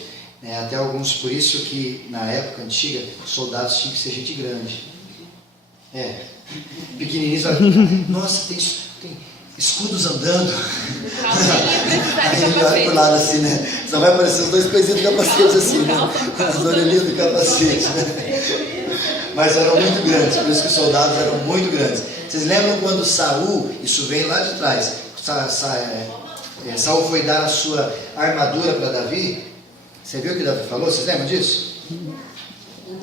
Até alguns, por isso que na época antiga, os soldados tinham que ser gente grande. Pequenininho, sabe? Nossa, tem escudos andando. Alguém ia precisar de Aí ele olha capacete. pro lado assim, né? Só vai aparecer os dois coisinhos do capacete assim, né? As orelhinhas do capacete, né? Mas eram muito grandes, por isso que os soldados eram muito grandes. Vocês lembram quando Saul, isso vem lá de trás, Saul foi dar a sua armadura para Davi? Você viu o que Davi falou? Vocês lembram disso?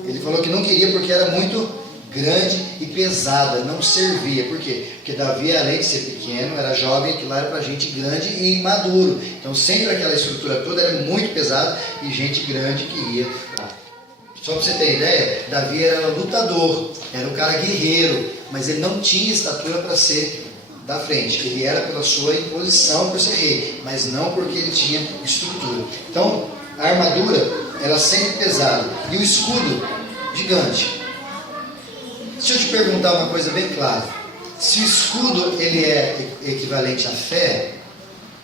Ele falou que não queria porque era muito grande e pesada, não servia. Por quê? Porque Davi, além de ser pequeno, era jovem, aquilo lá era para gente grande e maduro. Então sempre aquela estrutura toda era muito pesada e gente grande que ia lá. Só para você ter ideia, Davi era lutador, era um cara guerreiro, mas ele não tinha estatura para ser da frente. Ele era pela sua imposição por ser rei, mas não porque ele tinha estrutura. Então, a armadura era sempre pesada e o escudo gigante. Deixa eu te perguntar uma coisa bem clara. Se o escudo ele é equivalente à fé,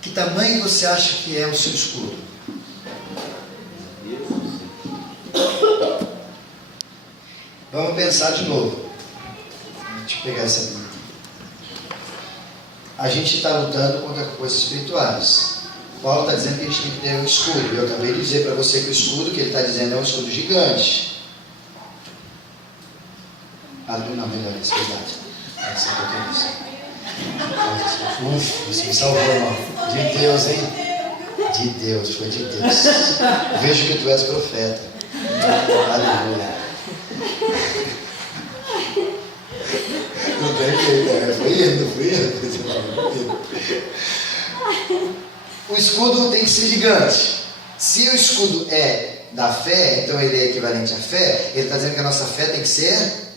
que tamanho você acha que é o seu escudo? Vamos pensar de novo. Deixa eu pegar essa Bíblia. A gente está lutando contra coisas espirituais. Paulo está dizendo que a gente tem que ter um escudo. Eu acabei de dizer para você que o escudo que ele está dizendo é um escudo gigante. Ah, não, melhor isso, verdade. Essa é Ufa, você me salvou, irmão. De Deus, hein? De Deus, foi de Deus. Vejo que tu és profeta. Aleluia. Não tem jeito, foi ele. O escudo tem que ser gigante. Se o escudo é da fé, então ele é equivalente à fé, ele está dizendo que a nossa fé tem que ser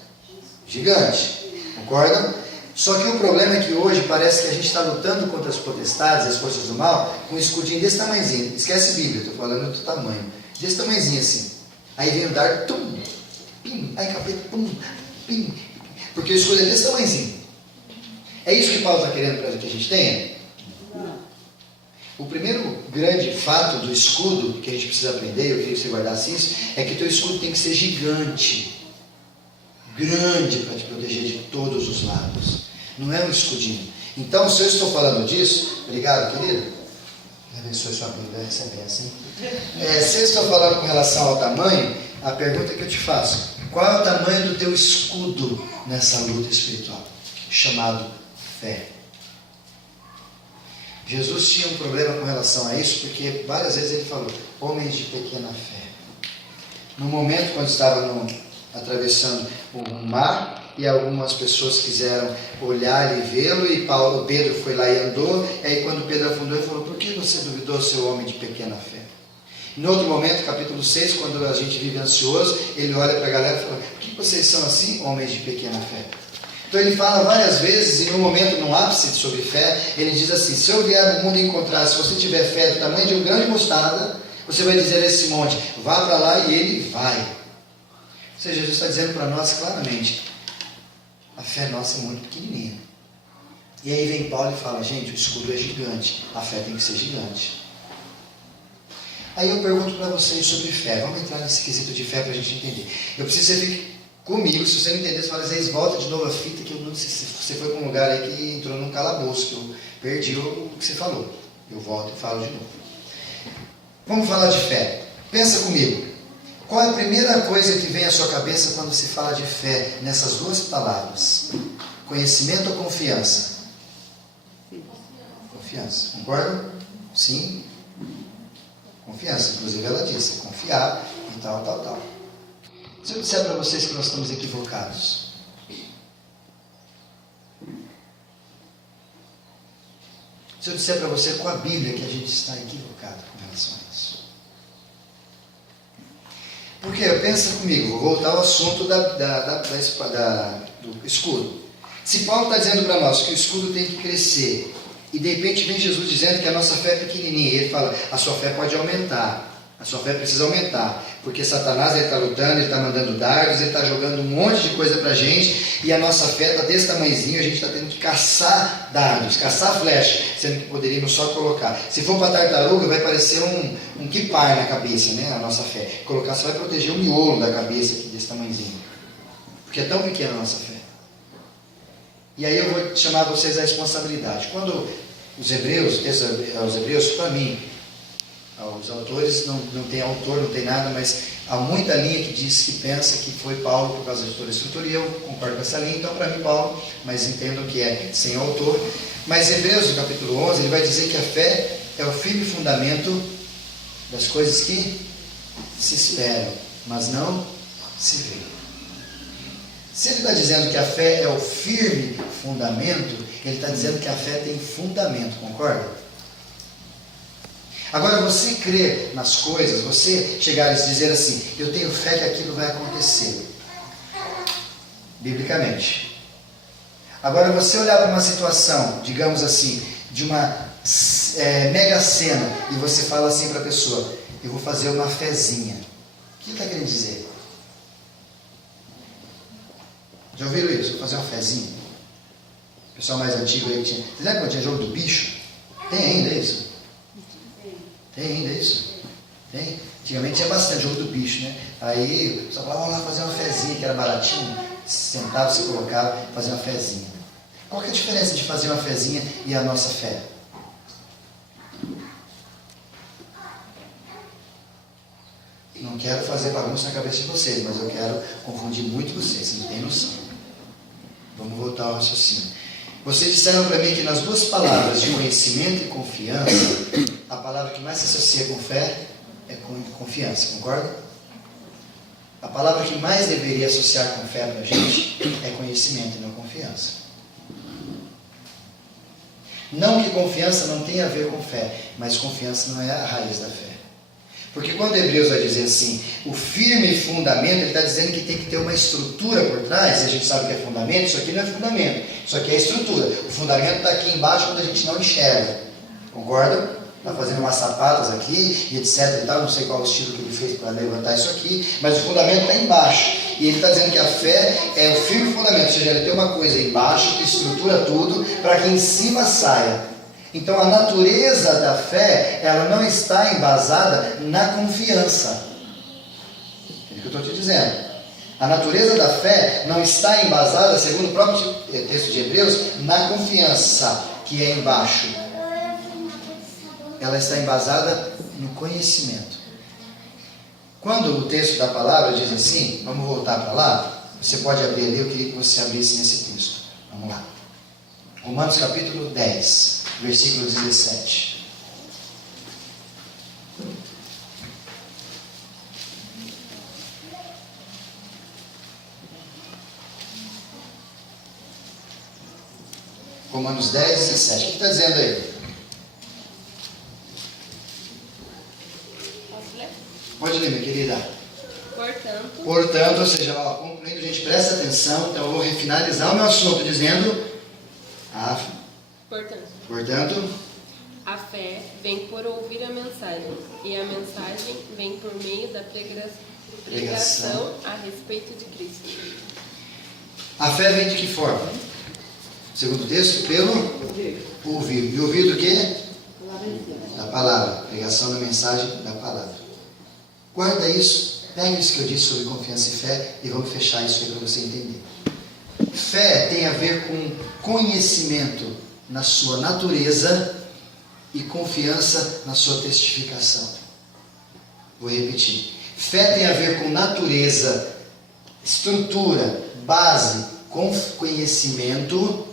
gigante, concorda? Só que o problema é que hoje parece que a gente está lutando contra as potestades e as forças do mal com um escudinho desse tamanhozinho. Esquece Bíblia, estou falando do tamanho. Desse tamanhozinho assim. Aí vem o dardo, tum, pim, aí capeta, pum, pim. Porque o escudo é desse tamanhozinho. É isso que Paulo está querendo para que a gente tenha? O primeiro grande fato do escudo que a gente precisa aprender, eu queria que você guardasse isso, é que o teu escudo tem que ser gigante. Grande para te proteger de todos os lados. Não é um escudinho. Então, se eu estou falando disso, obrigado, querido. Abençoe sua Bíblia, essa é assim. Se eu estou falando com relação ao tamanho, a pergunta que eu te faço: qual é o tamanho do teu escudo nessa luta espiritual? Chamado fé. Jesus tinha um problema com relação a isso, porque várias vezes ele falou: homens de pequena fé. No momento quando estava atravessando um mar e algumas pessoas quiseram olhar e vê-lo, e Pedro foi lá e andou, e aí quando Pedro afundou ele falou: por que você duvidou, seu homem de pequena fé? Em outro momento, capítulo 6, quando a gente vive ansioso, ele olha para a galera e fala: por que vocês são assim, homens de pequena fé? Então ele fala várias vezes, e em um momento, num ápice sobre fé, ele diz assim: se eu vier no mundo e encontrar, se você tiver fé do tamanho de um grão de mostarda, você vai dizer a esse monte: vá para lá, e ele vai. Ou seja, Jesus está dizendo para nós claramente: a fé nossa é muito pequenininha. E aí vem Paulo e fala: gente, o escudo é gigante, a fé tem que ser gigante. Aí eu pergunto para vocês sobre fé. Vamos entrar nesse quesito de fé para a gente entender. Eu preciso que você fique comigo. Se você não entender, você fala: Zé, volta de novo a fita, que eu não sei se você foi para um lugar aí que entrou num calabouço, que eu perdi o que você falou. Eu volto e falo de novo. Vamos falar de fé. Pensa comigo. Qual é a primeira coisa que vem à sua cabeça quando se fala de fé nessas duas palavras? Conhecimento ou confiança? Confiança. Concorda? Sim. Confiança. Inclusive ela disse: confiar e tal. Se eu disser para vocês que nós estamos equivocados, se eu disser para você com a Bíblia que a gente está equivocado com relação a isso. Porque, pensa comigo, vou voltar ao assunto do escudo. Se Paulo está dizendo para nós que o escudo tem que crescer, e de repente vem Jesus dizendo que a nossa fé é pequenininha, e ele fala: a sua fé pode aumentar. A sua fé precisa aumentar, porque Satanás está lutando, ele está mandando dardos, ele está jogando um monte de coisa para a gente, e a nossa fé está desse tamanhozinho, a gente está tendo que caçar dardos, caçar flecha, sendo que poderíamos só colocar. Se for para tartaruga, vai parecer um kipar na cabeça, né, a nossa fé. Colocar só vai proteger o miolo da cabeça aqui, desse tamanhozinho, porque é tão pequena a nossa fé. E aí eu vou chamar vocês à responsabilidade. Quando os hebreus, aos hebreus, para mim, os autores, não tem autor, não tem nada, mas há muita linha que diz, que pensa que foi Paulo por causa de toda a estrutura, e eu concordo com essa linha, então para mim Paulo, mas entendam que é sem autor. Mas Hebreus, no capítulo 11, ele vai dizer que a fé é o firme fundamento das coisas que se esperam, mas não se veem. Se ele está dizendo que a fé é o firme fundamento, ele está dizendo que a fé tem fundamento, concorda? Agora, você crer nas coisas, você chegar e dizer assim, eu tenho fé que aquilo vai acontecer, biblicamente. Agora, você olhar para uma situação, digamos assim, de uma mega cena, e você fala assim para a pessoa, eu vou fazer uma fezinha. O que está querendo dizer? Já ouviram isso? Vou fazer uma fezinha. O pessoal mais antigo aí tinha. Você lembra quando tinha jogo do bicho? Tem ainda isso? Tem ainda isso? Tem? Antigamente tinha bastante jogo do bicho, né? Aí o pessoal falava, vamos lá fazer uma fezinha, que era baratinho. Sentava, se colocava, fazer uma fezinha. Qual que é a diferença de fazer uma fezinha e a nossa fé? Não quero fazer bagunça na cabeça de vocês, mas eu quero confundir muito vocês, vocês não têm noção. Vamos voltar ao raciocínio. Vocês disseram para mim que nas duas palavras de conhecimento e confiança, a palavra que mais se associa com fé é com confiança, concorda? A palavra que mais deveria associar com fé para a gente é conhecimento e não confiança. Não que confiança não tenha a ver com fé, mas confiança não é a raiz da fé. Porque quando Hebreus vai dizer assim, o firme fundamento, ele está dizendo que tem que ter uma estrutura por trás, e a gente sabe que é fundamento, isso aqui não é fundamento, isso aqui é estrutura. O fundamento está aqui embaixo quando a gente não enxerga, concorda? Está fazendo umas sapatas aqui, e etc e tal, não sei qual o estilo que ele fez para levantar isso aqui, mas o fundamento está embaixo. E ele está dizendo que a fé é o firme fundamento, ou seja, ele tem uma coisa embaixo que estrutura tudo para que em cima saia. Então a natureza da fé, ela não está embasada na confiança. É o que eu estou te dizendo. A natureza da fé não está embasada, segundo o próprio texto de Hebreus, na confiança, que é embaixo. Ela está embasada no conhecimento. Quando o texto da palavra diz assim, vamos voltar para lá, você pode abrir ali, eu queria que você abrisse nesse texto. Vamos lá. Romanos capítulo 10, versículo 17. Romanos 10, 17. O que está dizendo aí? Posso ler? Pode ler, minha querida. Portanto, Ou seja, ó, concluindo, gente, presta atenção. Então eu vou finalizar o meu assunto dizendo... Portanto, a fé vem por ouvir a mensagem, e a mensagem vem por meio da pregação a respeito de Cristo. a fé vem de que forma? Segundo o texto, pelo ouvir. E ouvir do quê? Da palavra. Pregação da mensagem da palavra. Guarda isso. Pega isso que eu disse sobre confiança e fé e vamos fechar isso aí para você entender. Fé tem a ver com conhecimento na sua natureza e confiança na sua testificação. Vou repetir. Fé tem a ver com natureza, estrutura, base, com conhecimento,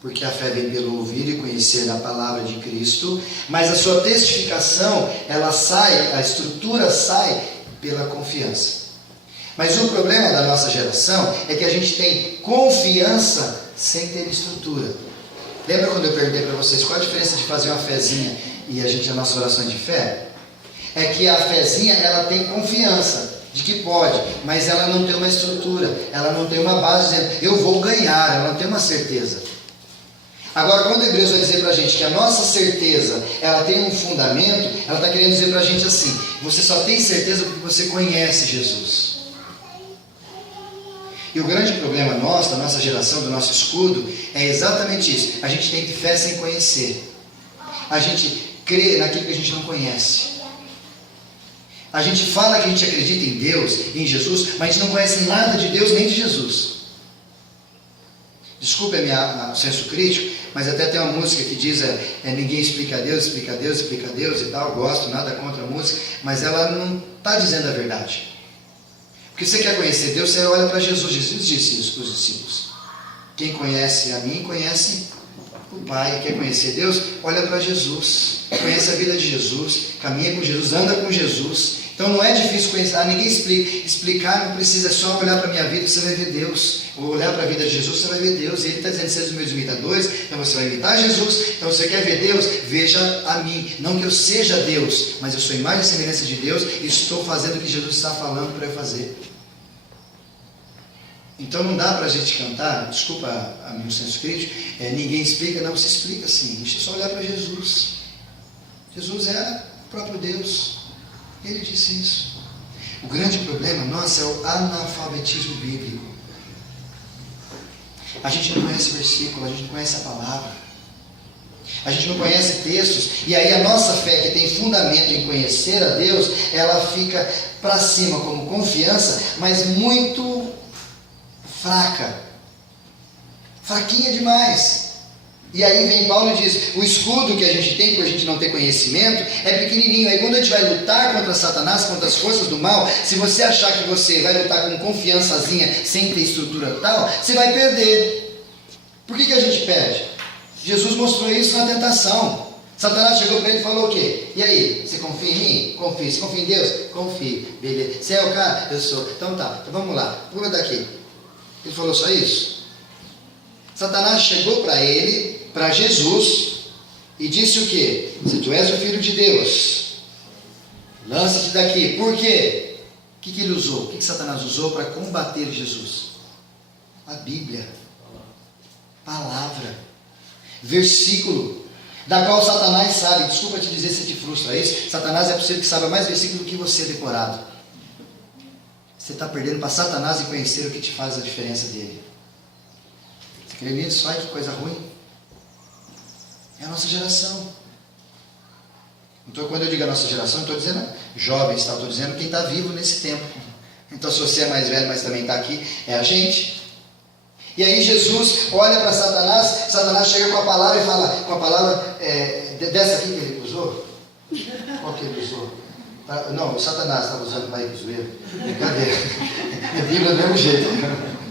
porque a fé vem pelo ouvir e conhecer a palavra de Cristo, mas a sua testificação, ela sai, a estrutura sai pela confiança. Mas o problema da nossa geração é que a gente tem confiança sem ter estrutura. Lembra quando eu perguntei para vocês qual a diferença de fazer uma fezinha e a gente, as nossas orações de fé? É que a fezinha, ela tem confiança de que pode, mas ela não tem uma estrutura, ela não tem uma base dizendo, eu vou ganhar, ela não tem uma certeza. Agora, quando Hebreus vai dizer para a gente que a nossa certeza, ela tem um fundamento, ela está querendo dizer para a gente assim, você só tem certeza porque você conhece Jesus. E o grande problema nosso, da nossa geração, do nosso escudo, é exatamente isso. A gente tem fé sem conhecer. A gente crê naquilo que a gente não conhece. A gente fala que a gente acredita em Deus, em Jesus, mas a gente não conhece nada de Deus nem de Jesus. Desculpe o senso crítico, mas até tem uma música que diz ninguém explica Deus, explica Deus, explica Deus e tal. Gosto, nada contra a música, mas ela não está dizendo a verdade. Porque você quer conhecer Deus, você olha para Jesus. Jesus disse isso para os discípulos. Quem conhece a mim, conhece o Pai. Quer conhecer Deus? Olha para Jesus. Conhece a vida de Jesus, caminha com Jesus, anda com Jesus. Então não é difícil conhecer, ninguém explica. Explicar não precisa, é só olhar para a minha vida, você vai ver Deus. Ou olhar para a vida de Jesus, você vai ver Deus. E Ele está dizendo, sejam os meus imitadores, então você vai imitar Jesus. Então você quer ver Deus? Veja a mim. Não que eu seja Deus, mas eu sou imagem e semelhança de Deus e estou fazendo o que Jesus está falando para eu fazer. Então não dá para a gente cantar, desculpa a meu senso crítico, ninguém explica, não, se explica sim, deixa eu só olhar para Jesus. Jesus é o próprio Deus, Ele disse isso. O grande problema nosso é o analfabetismo bíblico. A gente não conhece versículo, a gente não conhece a palavra, a gente não conhece textos, e aí a nossa fé, que tem fundamento em conhecer a Deus, ela fica para cima como confiança, mas muito fraquinha demais. E aí vem Paulo e diz, o escudo que a gente tem, por a gente não ter conhecimento, é pequenininho. Aí quando a gente vai lutar contra Satanás, contra as forças do mal, se você achar que você vai lutar com confiançazinha, sem ter estrutura tal, você vai perder. Por que a gente perde? Jesus mostrou isso na tentação. Satanás chegou para ele e falou o quê? E aí, você confia em mim? Confia. Você confia em Deus? Confio. Beleza. Você é o cara? Eu sou. Então tá, então vamos lá, pula daqui. Ele falou só isso? Satanás chegou para ele, para Jesus, e disse o quê? Se tu és o Filho de Deus, lança-te daqui. Por quê? O que ele usou? O que Satanás usou para combater Jesus? A Bíblia, palavra, versículo, da qual Satanás sabe. Desculpa te dizer se te frustra isso, Satanás é possível que saiba mais versículo do que você decorado. Você está perdendo para Satanás e conhecer o que te faz a diferença dele. Você crê nisso? Ai, que coisa ruim. É a nossa geração. Então, quando eu digo a nossa geração, eu estou dizendo jovens, estou dizendo quem está vivo nesse tempo. Então, se você é mais velho, mas também está aqui, é a gente. E aí Jesus olha para Satanás, Satanás chega com a palavra e fala, com a palavra dessa aqui que ele usou. Qual que ele usou? Não, o Satanás estava usando para ir para o zoeiro. Brincadeira. A Bíblia do mesmo jeito.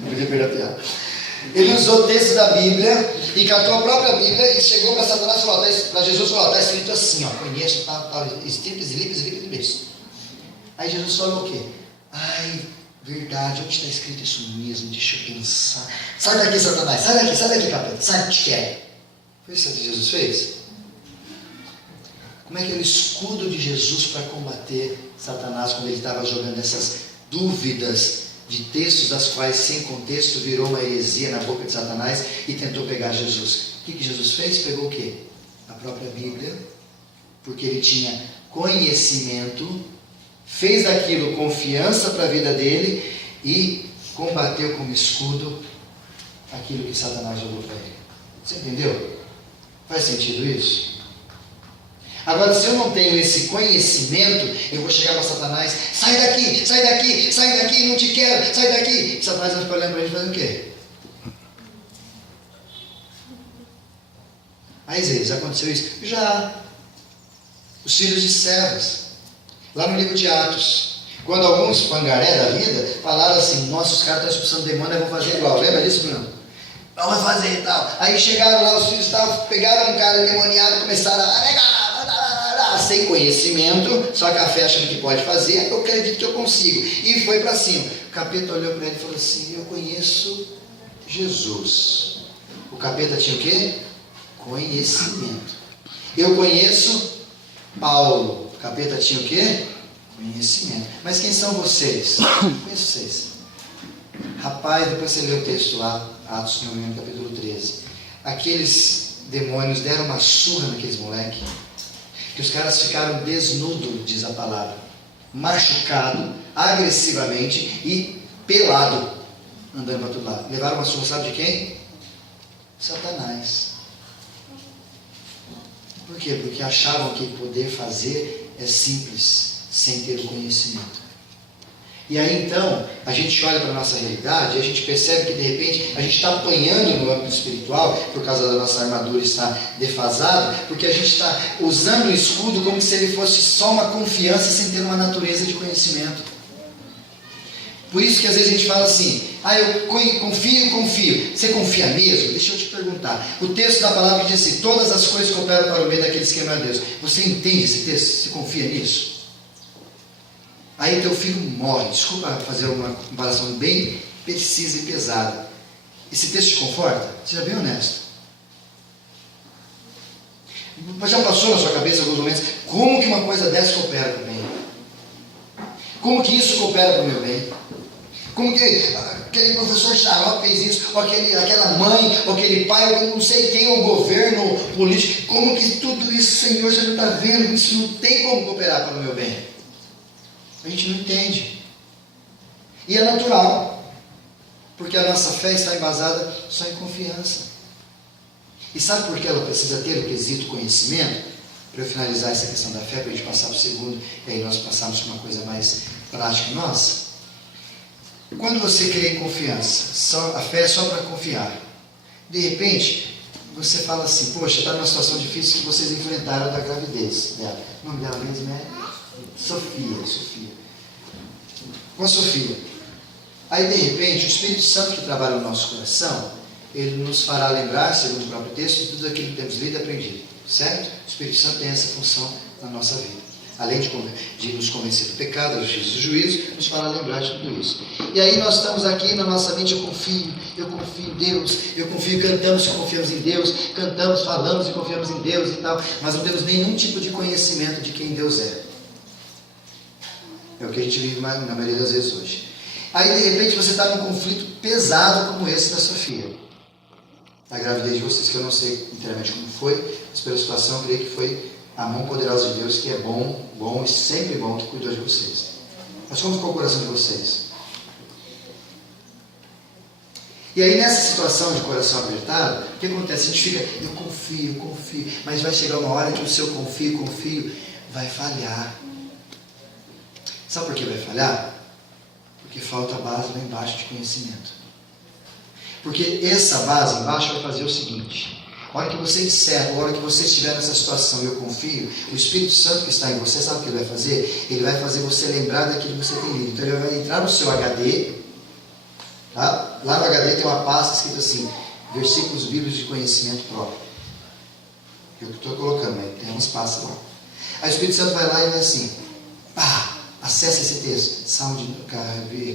Não podia perder a piada. Ele usou o texto da Bíblia e catou a própria Bíblia e chegou para Satanás e falou, para Jesus falou, está escrito assim, conheço tal, estipes e lipes. Aí Jesus falou o quê? Ai, verdade, onde está escrito isso mesmo? Deixa eu pensar. Sai daqui, Satanás, sai daqui, capeta, sai, te quero. Foi isso que Jesus fez? Como é que era o escudo de Jesus para combater Satanás quando ele estava jogando essas dúvidas de textos das quais, sem contexto, virou uma heresia na boca de Satanás e tentou pegar Jesus? O que Jesus fez? Pegou o quê? A própria Bíblia, porque ele tinha conhecimento, fez daquilo confiança para a vida dele e combateu como escudo aquilo que Satanás jogou para ele. Você entendeu? Faz sentido isso? Agora, se eu não tenho esse conhecimento, eu vou chegar para Satanás, sai daqui, não te quero, sai daqui. E Satanás vai ficar olhando para a gente fazendo o quê? Aí, já aconteceu isso? Já. Os filhos de servas, lá no livro de Atos, quando alguns pangaré da vida falaram assim, nossa, os caras estão expulsando demônio, eu vou fazer igual. Lembra disso, Bruno? Não vai fazer e tal. Aí chegaram lá, os filhos pegaram um cara endemoniado e começaram a negar. Sem conhecimento, só que a fé achando que pode fazer, eu acredito que eu consigo. E foi para cima. O capeta olhou para ele e falou assim, eu conheço Jesus. O capeta tinha o quê? Conhecimento. Eu conheço Paulo. O capeta tinha o quê? Conhecimento. Mas quem são vocês? Conheço vocês. Rapaz, depois você lê o texto lá, Atos, se não me engano, capítulo 13. Aqueles demônios deram uma surra naqueles moleques. Que os caras ficaram desnudos, diz a palavra, machucado, agressivamente e pelado, andando para todo lado. Levaram uma surra, sabe de quem? Satanás. Por quê? Porque achavam que poder fazer é simples, sem ter o conhecimento. E aí então, a gente olha para a nossa realidade e a gente percebe que de repente a gente está apanhando no âmbito espiritual por causa da nossa armadura estar defasada, porque a gente está usando o escudo como se ele fosse só uma confiança sem ter uma natureza de conhecimento. Por isso que às vezes a gente fala assim, eu confio. Você confia mesmo? Deixa eu te perguntar. O texto da palavra diz assim, todas as coisas cooperam para o bem daqueles que amam a Deus. Você entende esse texto? Você confia nisso? Aí teu filho morre. Desculpa fazer uma comparação bem precisa e pesada. Esse texto te conforta? Seja bem honesto. Mas já passou na sua cabeça alguns momentos, como que uma coisa dessa coopera para o bem? Como que isso coopera para o meu bem? Como que aquele professor xarope fez isso, ou aquela mãe, ou aquele pai, eu não sei quem, o governo, o político, como que tudo isso, Senhor, você não está vendo? Isso não tem como cooperar para o meu bem. A gente não entende. E é natural, porque a nossa fé está embasada só em confiança. E sabe por que ela precisa ter o quesito conhecimento? Para eu finalizar essa questão da fé, para a gente passar para o segundo, e aí nós passarmos para uma coisa mais prática nossa. Quando você crê em confiança, a fé é só para confiar. De repente, você fala assim, poxa, está numa situação difícil que vocês enfrentaram da gravidez dela. O nome dela mesmo é Sofia. Com a Sofia. Aí, de repente, o Espírito Santo que trabalha no nosso coração, ele nos fará lembrar, segundo o próprio texto, de tudo aquilo que temos lido e aprendido. Certo? O Espírito Santo tem essa função na nossa vida. Além de nos convencer do pecado, da justiça e do juízo, nos fará lembrar de tudo isso. E aí nós estamos aqui na nossa mente, eu confio em Deus, cantamos e confiamos em Deus, cantamos, falamos e confiamos em Deus e tal, mas não temos nenhum tipo de conhecimento de quem Deus é. É o que a gente vive na maioria das vezes hoje. Aí de repente você está num conflito pesado como esse da Sofia. A gravidez de vocês, que eu não sei inteiramente como foi, mas pela situação eu creio que foi a mão poderosa de Deus, que é bom e sempre bom, que cuidou de vocês. Mas como ficou o coração de vocês? E aí nessa situação de coração apertado, o que acontece? A gente fica, eu confio, mas vai chegar uma hora que o seu confio vai falhar. Sabe por que vai falhar? Porque falta a base lá embaixo de conhecimento. Porque essa base embaixo vai fazer o seguinte: a hora que você disser, a hora que você estiver nessa situação, eu confio, o Espírito Santo que está em você, sabe o que ele vai fazer? Ele vai fazer você lembrar daquilo que você tem lido. Então ele vai entrar no seu HD, tá? Lá no HD tem uma pasta escrita assim, versículos bíblicos de conhecimento próprio. Eu estou colocando, mas tem umas pastas lá. Aí o Espírito Santo vai lá e vai assim, acessa esse texto, Salmo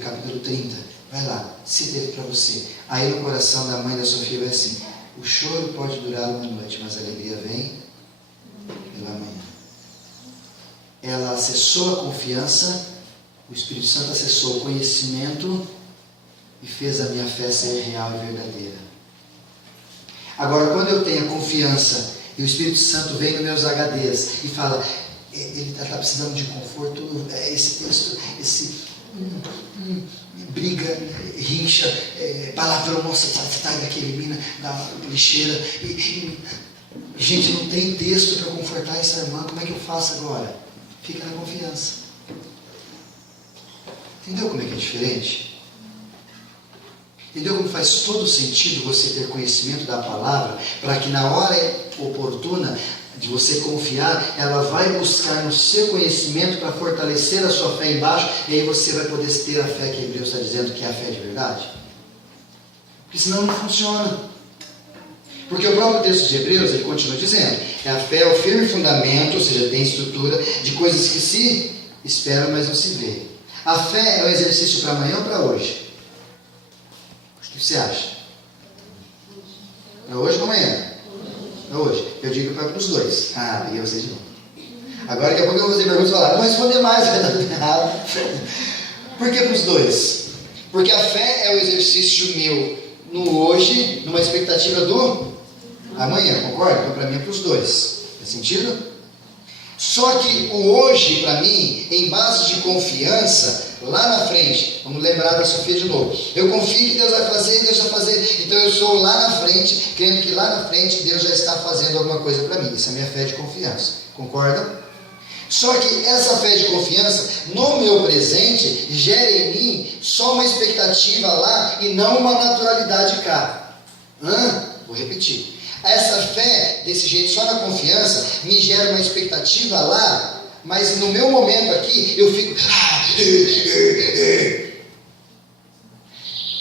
capítulo 30, vai lá, cita ele para você. Aí no coração da mãe da Sofia vai assim, o choro pode durar uma noite, mas a alegria vem pela manhã. Ela acessou a confiança, o Espírito Santo acessou o conhecimento e fez a minha fé ser real e verdadeira. Agora, quando eu tenho a confiança e o Espírito Santo vem nos meus HDs e fala, ele está precisando de conforto, esse texto, briga, rincha, palavrão, nossa, sai daquele mina, da lixeira. Gente, não tem texto para confortar essa irmã, como é que eu faço agora? Fica na confiança. Entendeu como é que é diferente? Entendeu como faz todo sentido você ter conhecimento da palavra, para que na hora oportuna de você confiar, ela vai buscar no seu conhecimento para fortalecer a sua fé embaixo, e aí você vai poder ter a fé que Hebreus está dizendo que é a fé de verdade. Porque senão não funciona. Porque o próprio texto de Hebreus, ele continua dizendo, a fé é o firme fundamento, ou seja, tem estrutura de coisas que se esperam, mas não se vê. A fé é o exercício para amanhã ou para hoje? O que você acha? Para hoje ou amanhã? Para hoje. Eu digo para os dois. E você de novo. Agora daqui a pouco eu vou fazer perguntas e falar, não vai responder mais, vai dar errado. Por que para os dois? Porque a fé é o exercício meu no hoje, numa expectativa do amanhã, concorda? Então para mim é para os dois. Faz sentido? Só que o hoje, para mim, em base de confiança, lá na frente, vamos lembrar da Sofia de novo, eu confio que Deus vai fazer, então eu sou lá na frente, crendo que lá na frente Deus já está fazendo alguma coisa para mim. Isso é a minha fé de confiança, concorda? Só que essa fé de confiança, no meu presente, gera em mim só uma expectativa lá e não uma naturalidade cá. Vou repetir. Essa fé, desse jeito, só na confiança, me gera uma expectativa lá, mas no meu momento aqui, eu fico...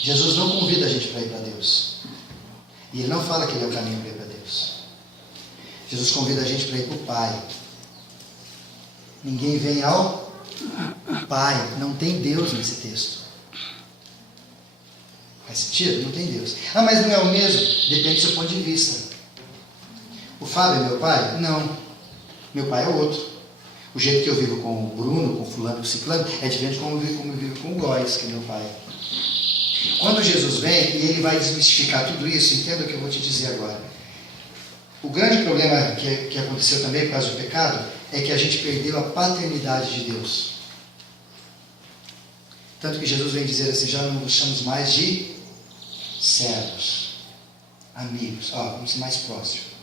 Jesus não convida a gente para ir para Deus. E Ele não fala que Ele é o caminho para ir para Deus. Jesus convida a gente para ir para o Pai. Ninguém vem ao Pai. Não tem Deus nesse texto. Faz sentido? Não tem Deus. Mas não é o mesmo? Depende do seu ponto de vista. O Fábio é meu pai? Não. Meu pai é outro. O jeito que eu vivo com o Bruno, com o fulano, com o ciclano, é diferente de como eu vivo com o Góis, que é meu pai. Quando Jesus vem e Ele vai desmistificar tudo isso, entenda o que eu vou te dizer agora. O grande problema que aconteceu também por causa do pecado é que a gente perdeu a paternidade de Deus. Tanto que Jesus vem dizer assim, já não nos chamamos mais de servos, amigos, vamos ser mais próximos.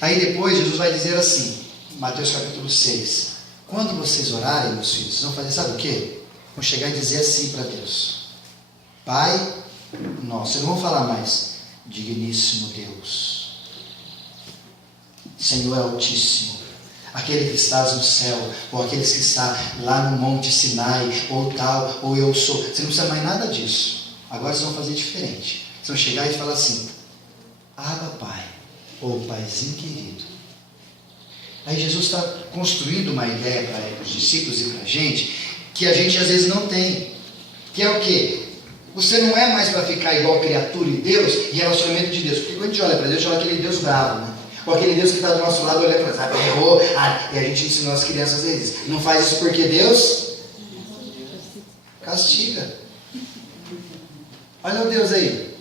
Aí depois Jesus vai dizer assim, Mateus capítulo 6, quando vocês orarem, meus filhos, vocês vão fazer, sabe o quê? Vão chegar e dizer assim para Deus, Pai nosso, vocês não vão falar mais, digníssimo Deus, Senhor Altíssimo, aquele que estás no céu, ou aquele que está lá no Monte Sinai, ou tal, ou eu sou, você não precisa mais nada disso. Agora vocês vão fazer diferente, vocês vão chegar e falar assim, Abba Pai, ou Paizinho querido. Aí Jesus está construindo uma ideia para os discípulos e para a gente, que a gente às vezes não tem, que é o quê? Você não é mais para ficar igual criatura em Deus e relacionamento de Deus, porque quando a gente olha para Deus, a gente olha aquele Deus bravo, né? Ou aquele Deus que está do nosso lado olhando para nós, errou, e a gente ensina as crianças às vezes, não faz isso porque Deus castiga. Olha o Deus aí.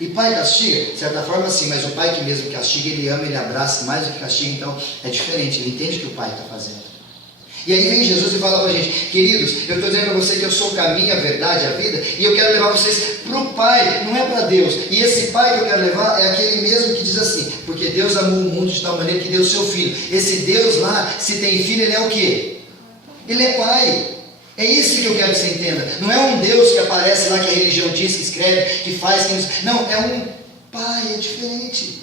E pai castiga? De certa forma sim, mas o pai que mesmo castiga, ele ama, ele abraça mais do que castiga, então é diferente, ele entende o que o pai está fazendo. E aí vem Jesus e fala para a gente, queridos, eu estou dizendo para você que eu sou o caminho, a verdade, a vida, e eu quero levar vocês para o Pai, não é para Deus. E esse Pai que eu quero levar é aquele mesmo que diz assim, porque Deus amou o mundo de tal maneira que deu o seu Filho. Esse Deus lá, se tem filho, ele é o quê? Ele é Pai. É isso que eu quero que você entenda. Não é um Deus que aparece lá, que a religião diz, que escreve, que faz, que... Não, é um Pai, é diferente.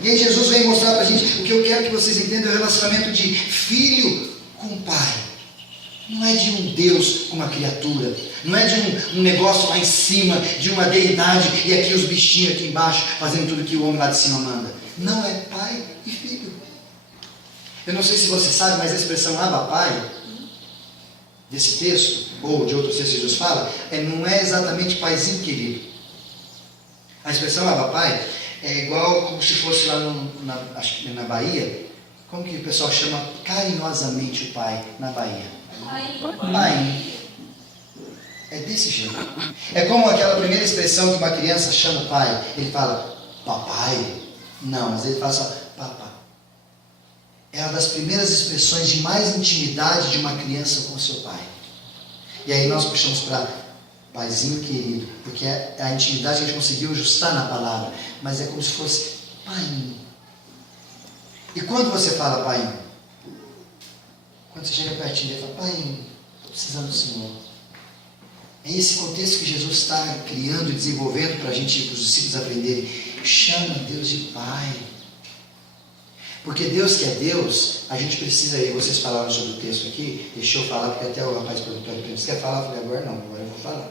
E aí Jesus vem mostrar para a gente, o que eu quero que vocês entendam é o relacionamento de filho com o Pai. Não é de um Deus com uma criatura, não é de um negócio lá em cima, de uma deidade, e aqui os bichinhos aqui embaixo, fazendo tudo que o homem lá de cima manda. Não, é pai e filho. Eu não sei se você sabe, mas a expressão Abba Pai, desse texto, ou de outros textos que Jesus fala, não é exatamente paizinho querido. A expressão Abba Pai é igual como se fosse lá acho que na Bahia, como que o pessoal chama carinhosamente o pai na Bahia? Pai. É desse jeito. É como aquela primeira expressão que uma criança chama o pai. Ele fala, papai. Não, mas ele fala só, papá. É uma das primeiras expressões de mais intimidade de uma criança com seu pai. E aí nós puxamos para paizinho querido, porque é a intimidade que a gente conseguiu ajustar na palavra. Mas é como se fosse pai. E quando você fala pai, quando você chega pertinho dele e fala, pai, estou precisando do Senhor. É esse contexto que Jesus está criando e desenvolvendo para a gente, para os discípulos aprenderem. Chama Deus de Pai. Porque Deus que é Deus, a gente precisa, e vocês falaram sobre o texto aqui, deixa eu falar, porque até o rapaz perguntou, você quer falar? Eu falei, agora não, agora eu vou falar.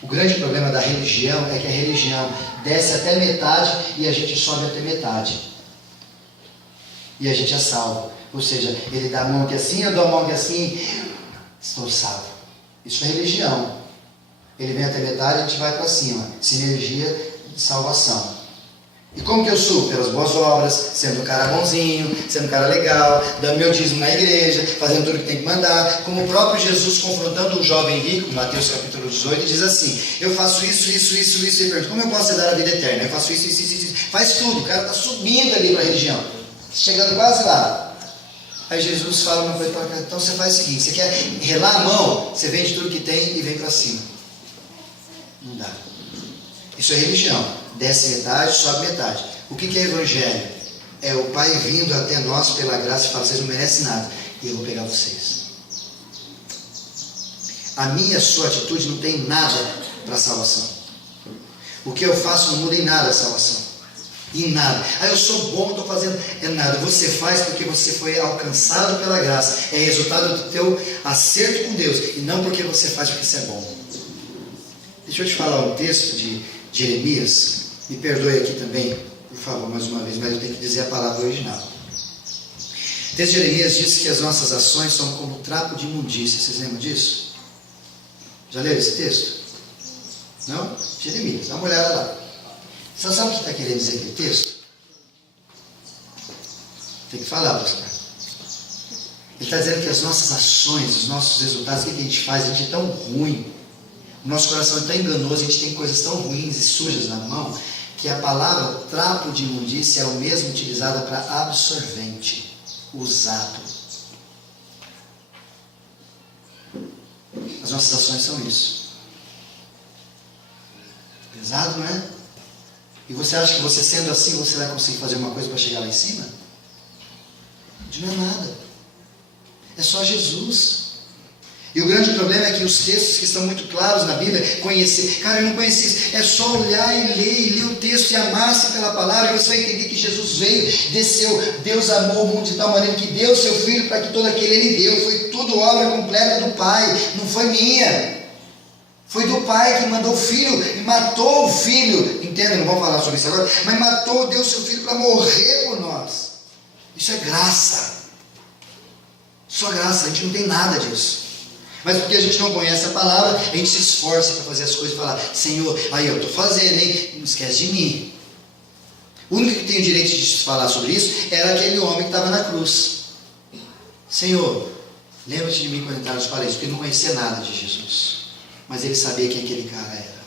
O grande problema da religião é que a religião desce até metade e a gente sobe até metade. E a gente é salvo. Ou seja, ele dá a mão aqui assim, eu dou a mão aqui assim, estou salvo. Isso é religião. Ele vem até metade e a gente vai para cima. Sinergia de salvação. E como que eu subo? Pelas boas obras, sendo um cara bonzinho, sendo um cara legal, dando meu dízimo na igreja, fazendo tudo que tem que mandar. Como o próprio Jesus confrontando o jovem rico, Mateus capítulo 18, diz assim, eu faço isso, e pergunta, como eu posso dar a vida eterna? Eu faço isso. Faz tudo, o cara está subindo ali para a religião. Chegando quase lá. Aí Jesus fala uma coisa, então você faz o seguinte, você quer relar a mão, você vende tudo que tem e vem para cima. Não dá. Isso é religião. Desce metade, sobe metade. O que é evangelho? É o Pai vindo até nós pela graça e fala, vocês não merecem nada. e eu vou pegar vocês. A minha e a sua atitude não tem nada para a salvação. O que eu faço não muda em nada a salvação. Em nada. Eu sou bom, estou fazendo. É nada. Você faz porque você foi alcançado pela graça. É resultado do teu acerto com Deus. E não porque você faz porque você é bom. Deixa eu te falar um texto de Jeremias. Me perdoe aqui também, por favor, mais uma vez, mas eu tenho que dizer a palavra original. O texto de Jeremias diz que as nossas ações são como trapo de imundícia. Vocês lembram disso? Já leram esse texto? Não? Jeremias, dá uma olhada lá. Você sabe o que está querendo dizer aquele texto? Tem que falar, pastor. Ele está dizendo que as nossas ações, os nossos resultados, o que a gente faz, a gente é tão ruim, o nosso coração é tão enganoso, a gente tem coisas tão ruins e sujas na mão, que a palavra trapo de imundícia é o mesmo utilizada para absorvente, usado. As nossas ações são isso. Pesado, não é? E você acha que você sendo assim, você vai conseguir fazer uma coisa para chegar lá em cima? Não é nada. É só Jesus. E o grande problema é que os textos que estão muito claros na Bíblia, conhecer, cara, eu não conheci isso, é só olhar e ler o texto e amar-se pela palavra, e você vai entender que Jesus veio, desceu, Deus amou o mundo de tal maneira que deu o seu Filho para que todo aquele Ele deu, foi tudo obra completa do Pai, não foi minha, foi do Pai que mandou o Filho e matou o Filho, entenda, não vamos falar sobre isso agora, mas matou, deu o seu Filho para morrer por nós, isso é graça, só graça, a gente não tem nada disso. Mas porque a gente não conhece a palavra, a gente se esforça para fazer as coisas e falar, Senhor, aí eu estou fazendo, hein? Não esquece de mim. O único que tem o direito de falar sobre isso era aquele homem que estava na cruz. Senhor, lembra-te de mim quando entrar nos paraísos, porque ele não conhecia nada de Jesus. Mas ele sabia quem aquele cara era.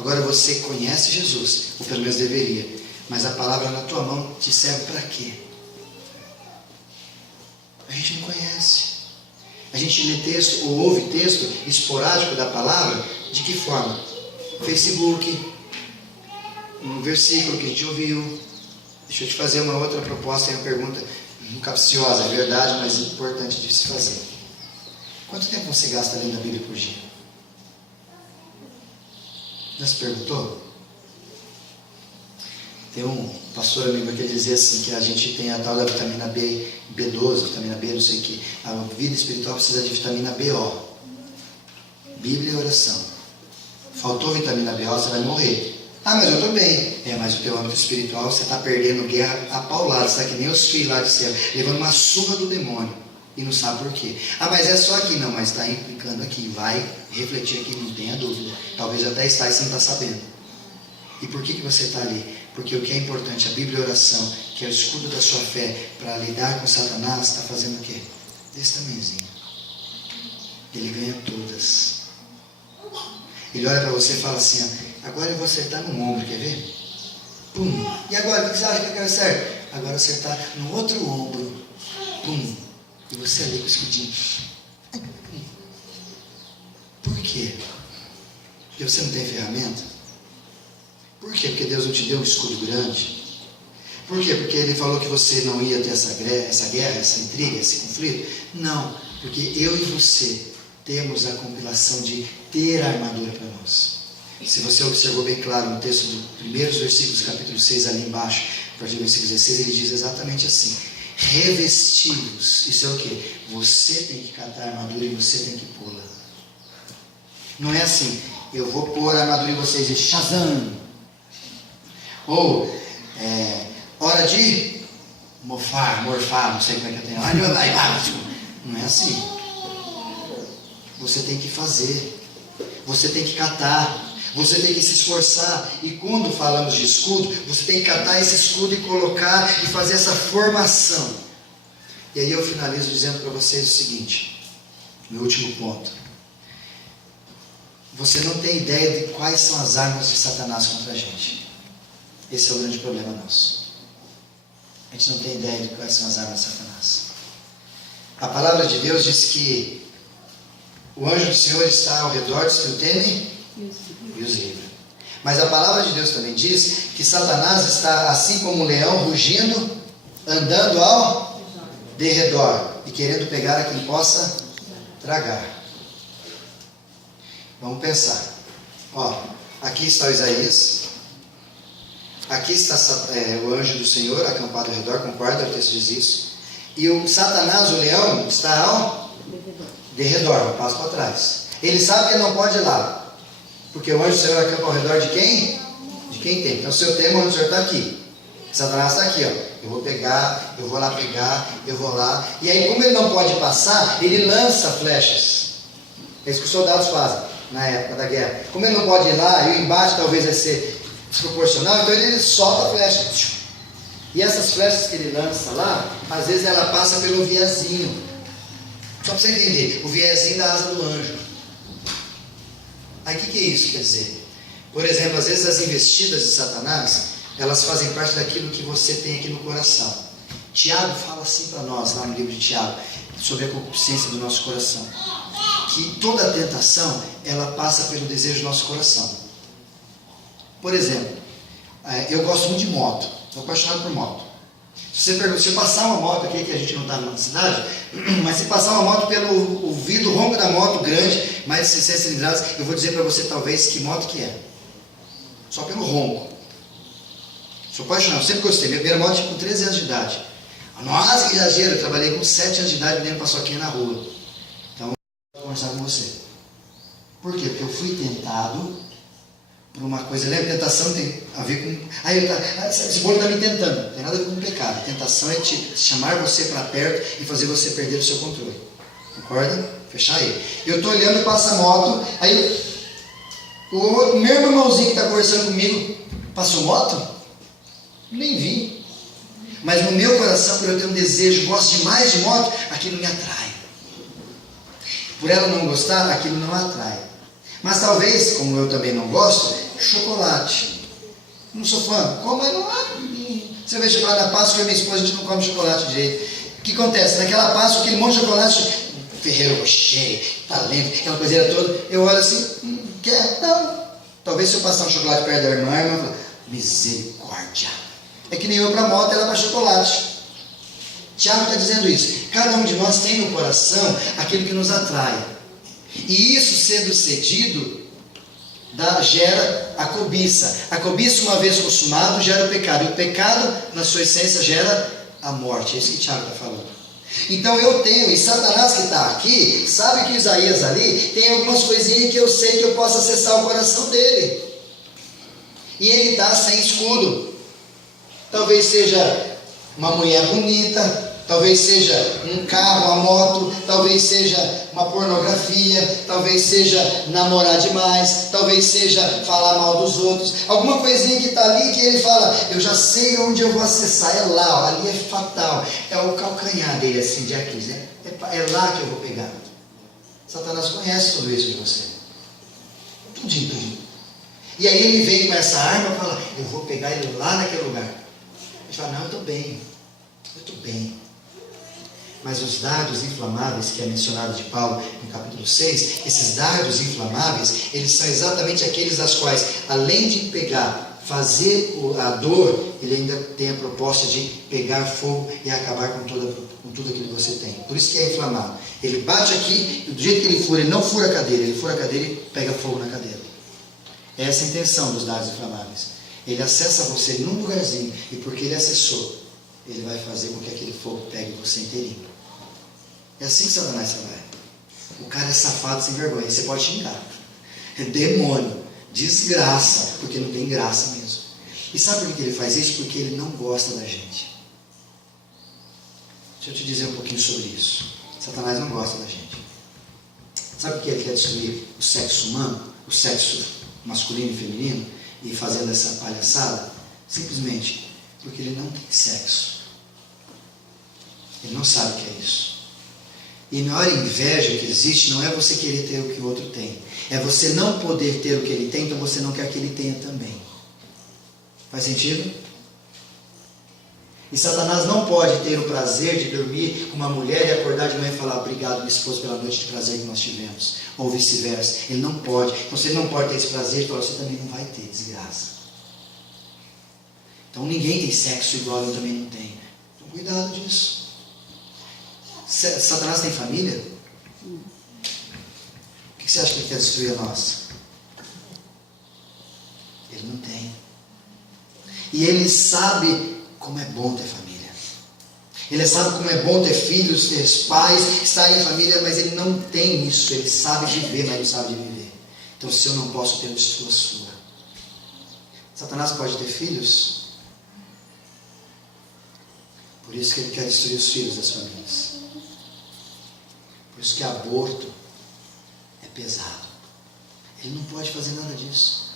Agora você conhece Jesus, ou pelo menos deveria, mas a palavra na tua mão te serve para quê? A gente não conhece. A gente lê texto ou ouve texto esporádico da palavra, de que forma? Facebook, um versículo que a gente ouviu. Deixa eu te fazer uma outra proposta e uma pergunta capciosa, é verdade, mas importante de se fazer. Quanto tempo você gasta lendo a Bíblia por dia? Já se perguntou? Tem um pastor amigo que dizia assim, que a gente tem a tal da vitamina B12, vitamina B, não sei o que. A vida espiritual precisa de vitamina BO. Bíblia e oração. Faltou vitamina BO, você vai morrer. Mas eu estou bem. Mas o teu âmbito espiritual, você está perdendo guerra a paulada. Você está que nem os filhos lá do céu, levando uma surra do demônio. E não sabe por quê. Mas é só aqui. Não, mas está implicando aqui. Vai refletir aqui, não tenha dúvida. Talvez até está e você não está sabendo. E por que você está ali? Porque o que é importante, a Bíblia e a oração, que é o escudo da sua fé para lidar com Satanás, está fazendo o quê? Desse tamanhozinho. Ele ganha todas. Ele olha para você e fala assim, agora eu vou acertar no ombro, quer ver? Pum. E agora, o que você acha que eu quero acertar? Agora acertar no outro ombro. Pum. E você ali com o escudinho. Por quê? Porque você não tem ferramenta? Por quê? Porque Deus não te deu um escudo grande. Por quê? Porque Ele falou que você não ia ter essa guerra, essa intriga, esse conflito. Não, porque eu e você temos a compilação de ter a armadura para nós. Se você observou bem claro no texto dos primeiros versículos, capítulo 6, ali embaixo, a partir do versículo 16, ele diz exatamente assim: revestidos. Isso é o quê? Você tem que catar a armadura e você tem que pô-la. Não é assim, eu vou pôr a armadura em vocês e Shazam. Ou, hora de morfar, não sei como é que eu tenho. Não é assim. Você tem que fazer. Você tem que catar. Você tem que se esforçar. E quando falamos de escudo, você tem que catar esse escudo e colocar e fazer essa formação. E aí eu finalizo dizendo para vocês o seguinte, meu último ponto. Você não tem ideia de quais são as armas de Satanás contra a gente. Esse é o grande problema nosso. A gente não tem ideia de quais são as armas de Satanás. A palavra de Deus diz que o anjo do Senhor está ao redor dos que o temem e os livra. Mas a palavra de Deus também diz que Satanás está assim como um leão rugindo, andando ao derredor. e querendo pegar a quem possa tragar. Vamos pensar. Ó, aqui está o Isaías. Aqui está o anjo do Senhor acampado ao redor, concorda? O texto diz isso. E o Satanás, o leão, está ao derredor, um passo para trás. Ele sabe que ele não pode ir lá, porque o anjo do Senhor acampa ao redor de quem? De quem tem. Então, se eu temo, o anjo do Senhor está aqui. Satanás está aqui, ó. Eu vou pegar, eu vou lá pegar, eu vou lá. E aí, como ele não pode passar, ele lança flechas. É isso que os soldados fazem na época da guerra. Como ele não pode ir lá, e o embate talvez vai ser desproporcional, então ele solta a flecha. E essas flechas que ele lança lá, às vezes ela passa pelo viezinho. Só para você entender, o viezinho da asa do anjo. Aí o que é isso quer dizer? Por exemplo, às vezes as investidas de Satanás, elas fazem parte daquilo que você tem aqui no coração. Tiago fala assim para nós, lá no livro de Tiago, sobre a concupiscência do nosso coração. Que toda tentação, ela passa pelo desejo do nosso coração. Por exemplo, eu gosto muito de moto, estou apaixonado por moto. Se eu passar uma moto aqui, que a gente não está na cidade, mas se passar uma moto pelo o vidro ronco da moto grande, mais de 600 cilindradas, eu vou dizer para você talvez que moto que é. Só pelo ronco. Sou apaixonado, sempre gostei. Minha primeira moto com 13 anos de idade. Nossa, que exagero, eu trabalhei com 7 anos de idade vendendo paçoquinha na rua. Então, vou conversar com você. Por quê? Porque eu fui tentado por uma coisa. Lembra? Tentação tem a ver com... esse bolo está me tentando. Não tem nada a ver com pecado. A tentação é te chamar você para perto e fazer você perder o seu controle. Concorda? Fechar aí. Eu estou olhando, passa a moto, aí o meu irmãozinho que está conversando comigo, passou moto? Nem vi. Mas no meu coração, por eu ter um desejo, gosto demais de moto, aquilo me atrai. Por ela não gostar, aquilo não atrai. Mas talvez, como eu também não gosto, chocolate. Não sou fã. Como é? Não é. Você vê chocolate na Páscoa, eu e minha esposa, a gente não come chocolate direito. O que acontece? Naquela Páscoa, aquele monte de chocolate, Ferreiro Rocher, Talento, aquela coisinha toda, eu olho assim, quer? Não. Talvez se eu passar um chocolate perto da irmã, a irmã fala, misericórdia. É que nem eu para moto, ela para chocolate. Tiago está dizendo isso. Cada um de nós tem no coração aquilo que nos atrai. E isso sendo cedido, gera a cobiça. A cobiça, uma vez consumado, gera o pecado. E o pecado, na sua essência, gera a morte. É isso que Tiago está falando. Então eu tenho, e Satanás que está aqui, sabe que Isaías ali tem algumas coisinhas que eu sei que eu posso acessar o coração dele. E ele está sem escudo. Talvez seja uma mulher bonita, talvez seja um carro, uma moto, talvez seja uma pornografia, talvez seja namorar demais, talvez seja falar mal dos outros, alguma coisinha que está ali que ele fala, eu já sei onde eu vou acessar, é lá, ali é fatal, é o calcanhar dele assim de Aquiles, é lá que eu vou pegar. Satanás conhece tudo isso de você, tudinho. E aí ele vem com essa arma e fala, eu vou pegar ele lá naquele lugar. Ele fala, não, eu estou bem. Mas os dardos inflamáveis, que é mencionado de Paulo no capítulo 6, esses dardos inflamáveis, eles são exatamente aqueles das quais, além de pegar, fazer a dor, ele ainda tem a proposta de pegar fogo e acabar com tudo aquilo que você tem. Por isso que é inflamado. Ele bate aqui, e do jeito que ele não fura a cadeira, ele fura a cadeira e pega fogo na cadeira. Essa é a intenção dos dardos inflamáveis. Ele acessa você num lugarzinho, e porque ele acessou, ele vai fazer com que aquele fogo pegue você inteirinho. É assim que Satanás trabalha. O cara é safado sem vergonha, você pode xingar. É demônio, desgraça, porque não tem graça mesmo. E sabe por que ele faz isso? Porque ele não gosta da gente. Deixa eu te dizer um pouquinho sobre isso. Satanás não gosta da gente. Sabe por que ele quer destruir o sexo humano, o sexo masculino e feminino, e fazendo essa palhaçada? Simplesmente porque ele não tem sexo. Ele não sabe o que é isso. E a maior inveja que existe não é você querer ter o que o outro tem. É você não poder ter o que ele tem, então você não quer que ele tenha também. Faz sentido? E Satanás não pode ter o prazer de dormir com uma mulher e acordar de manhã e falar, obrigado, minha esposa, pela noite de prazer que nós tivemos. Ou vice-versa. Ele não pode. Então, se ele não pode ter esse prazer, então você também não vai ter, desgraça. Então, ninguém tem sexo igual, eu também não tenho. Então, cuidado disso. Satanás tem família? O que você acha que ele quer destruir a nossa? Ele não tem. E ele sabe como é bom ter família. Ele sabe como é bom ter filhos, ter pais, estar em família, mas ele não tem isso. Ele sabe viver, mas não sabe viver. Então, se eu não posso ter, eu destruo a sua. Satanás pode ter filhos? Por isso que ele quer destruir os filhos das famílias. Por isso que aborto é pesado. Ele não pode fazer nada disso.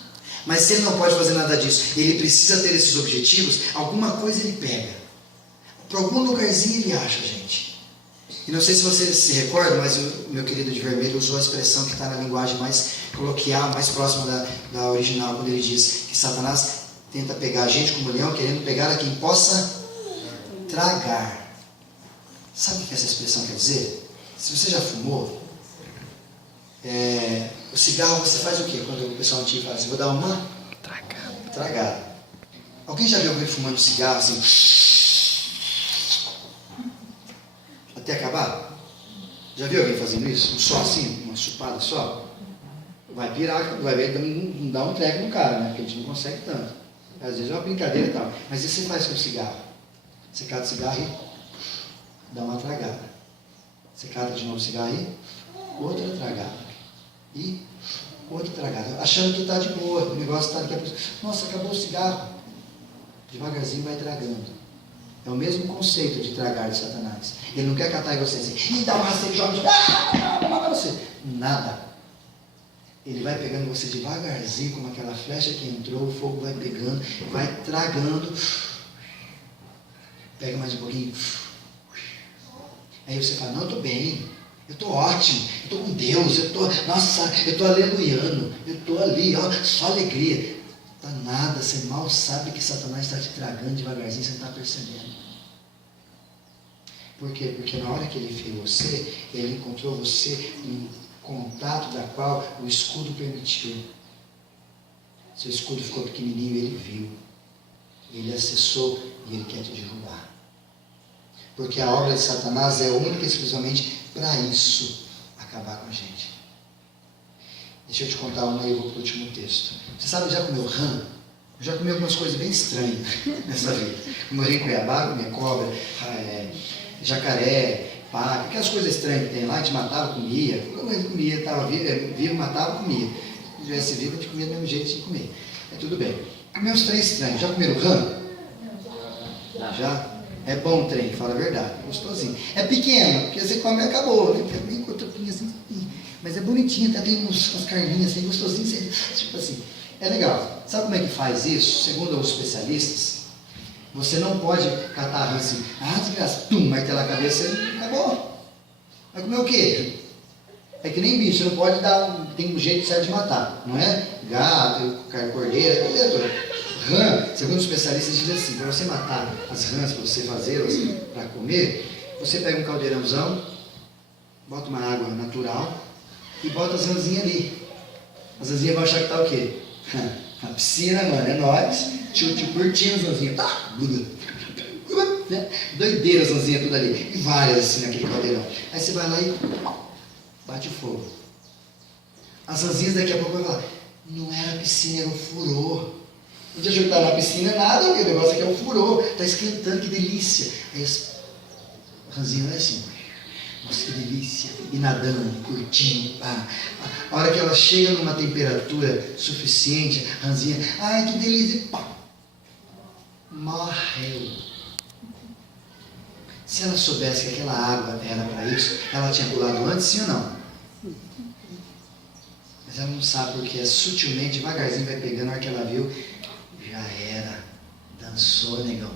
Mas se ele não pode fazer nada disso, ele precisa ter esses objetivos, alguma coisa ele pega. Por algum lugarzinho ele acha, gente. E não sei se vocês se recordam, mas o meu querido de vermelho usou a expressão que está na linguagem mais coloquial, mais próxima da original, quando ele diz que Satanás tenta pegar a gente como leão, querendo pegar a quem possa tragar. Sabe o que essa expressão quer dizer? Se você já fumou, o cigarro, você faz o quê? Quando o pessoal antigo fala assim, vou dar uma tragada. Alguém já viu alguém fumando cigarro assim, até acabar? Já viu alguém fazendo isso? Um só assim, uma chupada só? Vai pirar, vai ver, não dá um treco no cara, né? Porque a gente não consegue tanto. Às vezes é uma brincadeira e tal. Mas isso você faz com o cigarro. Você cata o cigarro e dá uma tragada. Você cata de novo o cigarro e outra tragada. E outra tragada. Achando que está de boa. O negócio está daqui a pouco. Nossa, acabou o cigarro. Devagarzinho vai tragando. É o mesmo conceito de tragar de Satanás. Ele não quer catar em você assim, e dá uma rasteira e joga você. Nada. Ele vai pegando você devagarzinho, como aquela flecha que entrou, o fogo vai pegando, vai tragando. Pega mais um pouquinho. Aí você fala, não, eu estou bem, eu estou ótimo, eu estou com Deus, eu estou aleluiano, eu estou ali, ó, só alegria. Tá nada, você mal sabe que Satanás está te tragando devagarzinho, você não está percebendo. Por quê? Porque na hora que ele fez você, ele encontrou você em contato da qual o escudo permitiu. Seu escudo ficou pequenininho, ele viu, ele acessou e ele quer te derrubar. Porque a obra de Satanás é única e exclusivamente para isso, acabar com a gente. Deixa eu te contar uma e eu vou para o último texto. Você sabe, já comeu rã? Eu já comi algumas coisas bem estranhas nessa vida. Morei em Cuiabá, comia cobra, jacaré, paca, aquelas coisas estranhas que tem lá, a gente matava, comia. Quando a gente comia, estava vivo, matava, comia. Se estivesse vivo, a gente comia do mesmo jeito de comer. É tudo bem. Comi uns trem estranhos. Já comeram rã? Já? É bom o trem, fala a verdade, gostosinho. É pequeno, porque você come e acabou, né? É bem cortopinho assim, mas é bonitinho, até tem umas carninhas assim, gostosinho, tipo assim. É legal. Sabe como é que faz isso? Segundo os especialistas, você não pode catar rã assim, desgraça, martelar a cabeça e acabou. Vai comer o quê? É que nem bicho, você não pode tem um jeito certo de matar, não é? Gato, cordeiro, tudo. Rã, segundo os especialistas, diz assim, para você matar as rãs, para você fazê-las para comer, você pega um caldeirãozão, bota uma água natural e bota as rãzinhas ali. As rãzinhas vão achar que está o quê? A piscina, mano, é nóis, tio curtindo as rãzinhas, doideira as rãzinhas tudo ali, e várias assim naquele caldeirão. Aí você vai lá e bate o fogo. As rãzinhas daqui a pouco vão falar, não era piscina, era um furô. Não tinha jogar na piscina, nada, o negócio aqui é um furô, está esquentando, que delícia. Aí as rãzinhas vai assim, nossa, que delícia, e nadando, curtindo, pá. A hora que ela chega numa temperatura suficiente, a rãzinha, ai que delícia, e pá, morreu. Se ela soubesse que aquela água era para isso, ela tinha pulado antes, sim ou não? Mas ela não sabe porque é sutilmente, devagarzinho vai pegando, a hora que ela viu, já era, dançou, negão.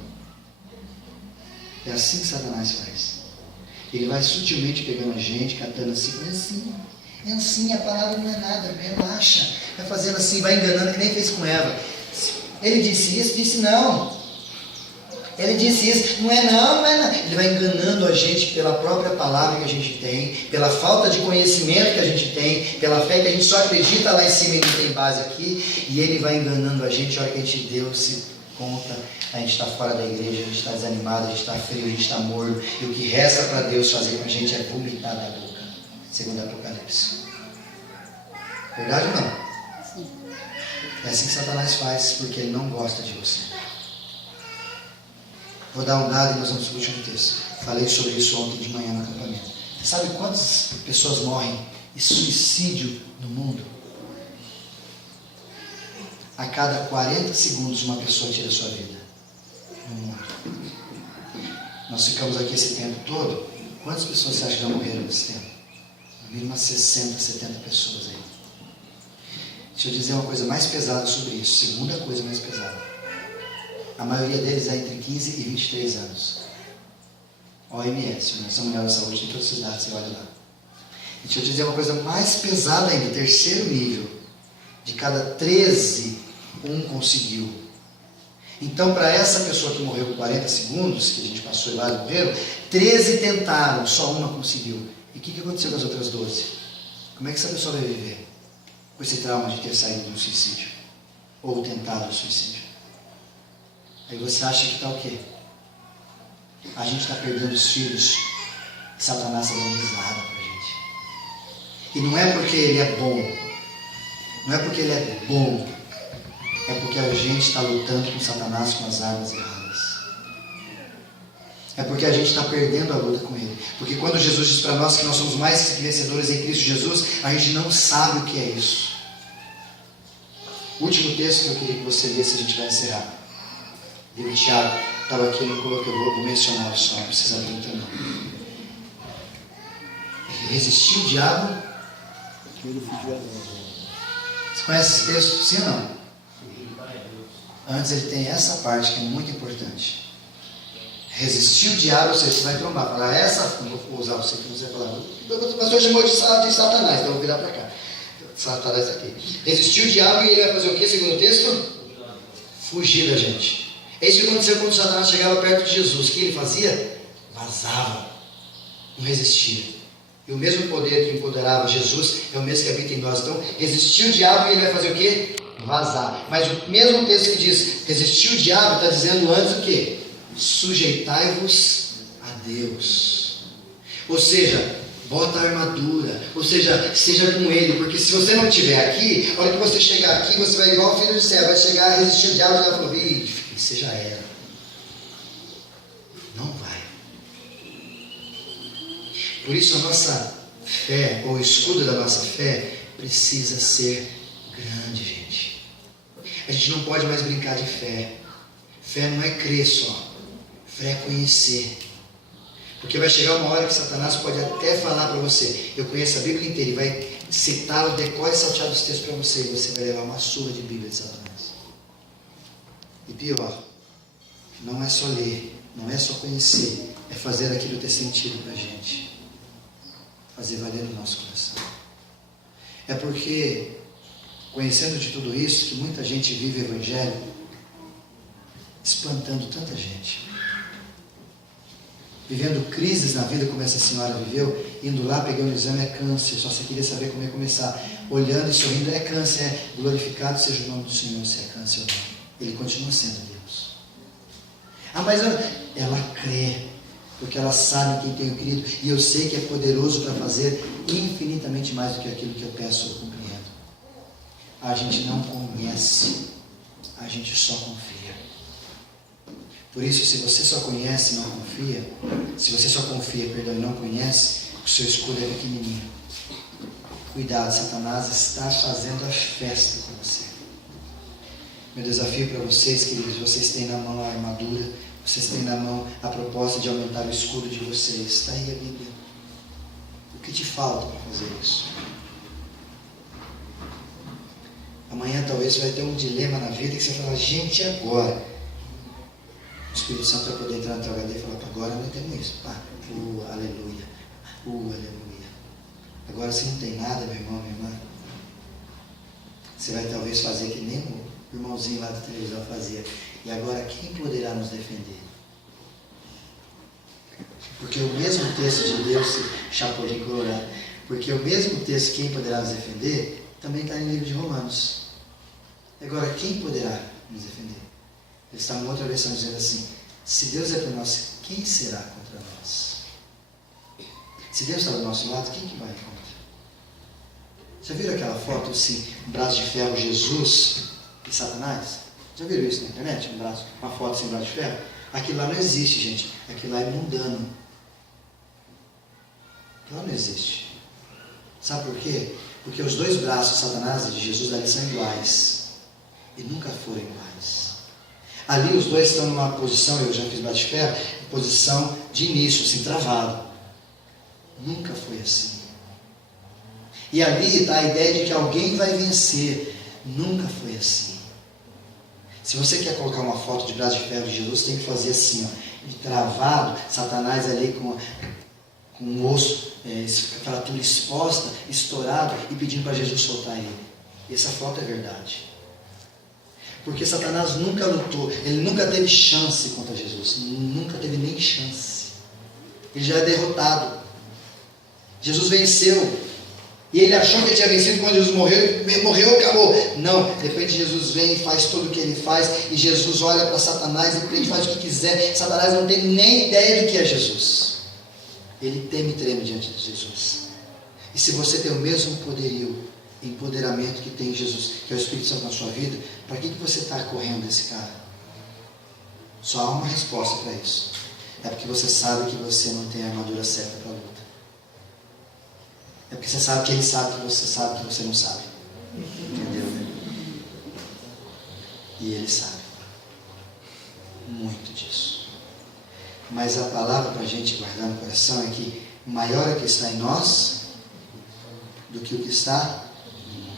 É assim que Satanás faz. Ele vai sutilmente pegando a gente, catando assim, é assim, a palavra não é nada, relaxa. Vai fazendo assim, vai enganando, que nem fez com Eva. Ele disse isso, disse não. Ele disse isso, não é não. Ele vai enganando a gente pela própria palavra que a gente tem, pela falta de conhecimento que a gente tem, pela fé que a gente só acredita lá em cima e não tem base aqui, e ele vai enganando a gente, a hora que a gente deu-se conta, a gente está fora da igreja, a gente está desanimado, a gente está frio, a gente está morno, e o que resta para Deus fazer com a gente é vomitar da boca, segundo Apocalipse. Verdade ou não? Sim. É assim que Satanás faz, porque ele não gosta de você. Vou dar um dado e nós vamos para o último texto. Falei sobre isso ontem de manhã no acampamento. Você sabe quantas pessoas morrem de suicídio no mundo? A cada 40 segundos uma pessoa tira a sua vida no mundo. Nós ficamos aqui esse tempo todo. Quantas pessoas você acha que já morreram nesse tempo? No mínimo umas 60, 70 pessoas aí. Deixa eu dizer uma coisa mais pesada sobre isso. Segunda coisa mais pesada. A maioria deles é entre 15 e 23 anos. OMS, Organização Mundial da Saúde, em toda a cidade, você olha lá. E deixa eu dizer uma coisa mais pesada ainda, terceiro nível. De cada 13, um conseguiu. Então, para essa pessoa que morreu com 40 segundos, que a gente passou e lá e morreram, 13 tentaram, só uma conseguiu. E o que aconteceu com as outras 12? Como é que essa pessoa vai viver com esse trauma de ter saído de um suicídio? Ou tentado o suicídio? Aí você acha que está o quê? A gente está perdendo os filhos. Satanás está dando risada para a gente. E não é porque ele é bom. Não é porque ele é bom. É porque a gente está lutando com Satanás com as armas erradas. É porque a gente está perdendo a luta com ele. Porque quando Jesus diz para nós que nós somos mais que vencedores em Cristo Jesus, a gente não sabe o que é isso. O último texto que eu queria que você lesse, a gente vai encerrar. E o Tiago estava aqui, eu não coloquei, eu vou mencionar só, não precisa abrir muito não. Resistir o diabo. Você conhece esse texto? Sim ou não? Antes ele tem essa parte que é muito importante. Resistir o diabo, ou seja, você vai trombar. Falar essa, não vou usar você que você vai falar. O pastor chamou de Satanás, então eu vou virar para cá. Satanás aqui. Resistir o diabo e ele vai fazer o que, segundo o texto? Fugir da gente. É isso que aconteceu quando Satanás chegava perto de Jesus. O que ele fazia? Vazava. Não resistia. E o mesmo poder que empoderava Jesus é o mesmo que habita em nós. Então, resistir o diabo e ele vai fazer o quê? Vazar. Mas o mesmo texto que diz resistir o diabo está dizendo antes o quê? Sujeitai-vos a Deus. Ou seja, bota a armadura. Ou seja, seja com ele. Porque se você não estiver aqui, a hora que você chegar aqui, você vai igual o filho do céu. Vai chegar a resistir o diabo e vai falar, você já era. Não vai. Por isso a nossa fé, ou o escudo da nossa fé, precisa ser grande, gente. A gente não pode mais brincar de fé. Fé não é crer só. Fé é conhecer. Porque vai chegar uma hora que Satanás pode até falar para você, eu conheço a Bíblia inteira, e vai citar o decore salteado dos textos para você, e você vai levar uma surra de Bíblia de Satanás. E pior, não é só ler, não é só conhecer, é fazer aquilo ter sentido para a gente. Fazer valer no nosso coração. É porque, conhecendo de tudo isso, que muita gente vive o Evangelho, espantando tanta gente. Vivendo crises na vida, como essa senhora viveu, indo lá, pegando o exame, é câncer, só você queria saber como ia começar. Olhando e sorrindo, é câncer, é glorificado seja o nome do Senhor, se é câncer ou não. Ele continua sendo Deus. Ah, mas ela crê, porque ela sabe quem tem o querido, e eu sei que é poderoso para fazer infinitamente mais do que aquilo que eu peço ou compreendo. A gente não conhece, a gente só confia. Por isso, se você só conhece e não confia, se você só confia, perdão, e não conhece, o seu escudo é pequenininho. Cuidado, Satanás está fazendo a festa com você. Meu desafio para vocês, queridos, vocês têm na mão a armadura, vocês têm na mão a proposta de aumentar o escudo de vocês. Está aí a Bíblia. O que te falta para fazer isso? Amanhã talvez você vai ter um dilema na vida que você vai falar, gente, agora? O Espírito Santo vai poder entrar no teu HD e falar, agora nós temos isso. Aleluia. Aleluia. Agora se não tem nada, meu irmão, minha irmã, você vai talvez fazer que nem o irmãozinho lá da televisão fazia. E agora quem poderá nos defender? Porque o mesmo texto de Deus, Chapolin Colorado, porque o mesmo texto, quem poderá nos defender, também está no livro de Romanos. Agora quem poderá nos defender? Eles estavam em outra versão dizendo assim: se Deus é por nós, quem será contra nós? Se Deus está do nosso lado, quem que vai contra? Já viram aquela foto assim, um braço de ferro, Jesus e Satanás? Já viram isso na internet? Uma foto sem braço de ferro? Aquilo lá não existe, gente. Aquilo lá é mundano. Aquilo lá não existe. Sabe por quê? Porque os dois braços de Satanás e de Jesus ali são iguais. E nunca foram iguais. Ali os dois estão numa posição, eu já fiz braço de ferro, posição de início, assim, travado. Nunca foi assim. E ali está a ideia de que alguém vai vencer. Nunca foi assim. Se você quer colocar uma foto de braço de ferro de Jesus, tem que fazer assim, ó, de travado, Satanás ali com o osso, fratura exposta, estourado, e pedindo para Jesus soltar ele. E essa foto é verdade. Porque Satanás nunca lutou, ele nunca teve chance contra Jesus, nunca teve nem chance. Ele já é derrotado. Jesus venceu. E ele achou que ele tinha vencido quando Jesus morreu, acabou. Não, de repente Jesus vem e faz tudo o que ele faz, e Jesus olha para Satanás e ele faz o que quiser. Satanás não tem nem ideia do que é Jesus. Ele teme e treme diante de Jesus. E se você tem o mesmo poderio, empoderamento que tem Jesus, que é o Espírito Santo na sua vida, para que você está correndo desse cara? Só há uma resposta para isso. É porque você sabe que você não tem a armadura certa para a luta. É porque você sabe que ele sabe que você não sabe. Entendeu? E ele sabe muito disso. Mas a palavra para a gente guardar no coração é que maior é o que está em nós do que o que está no mundo.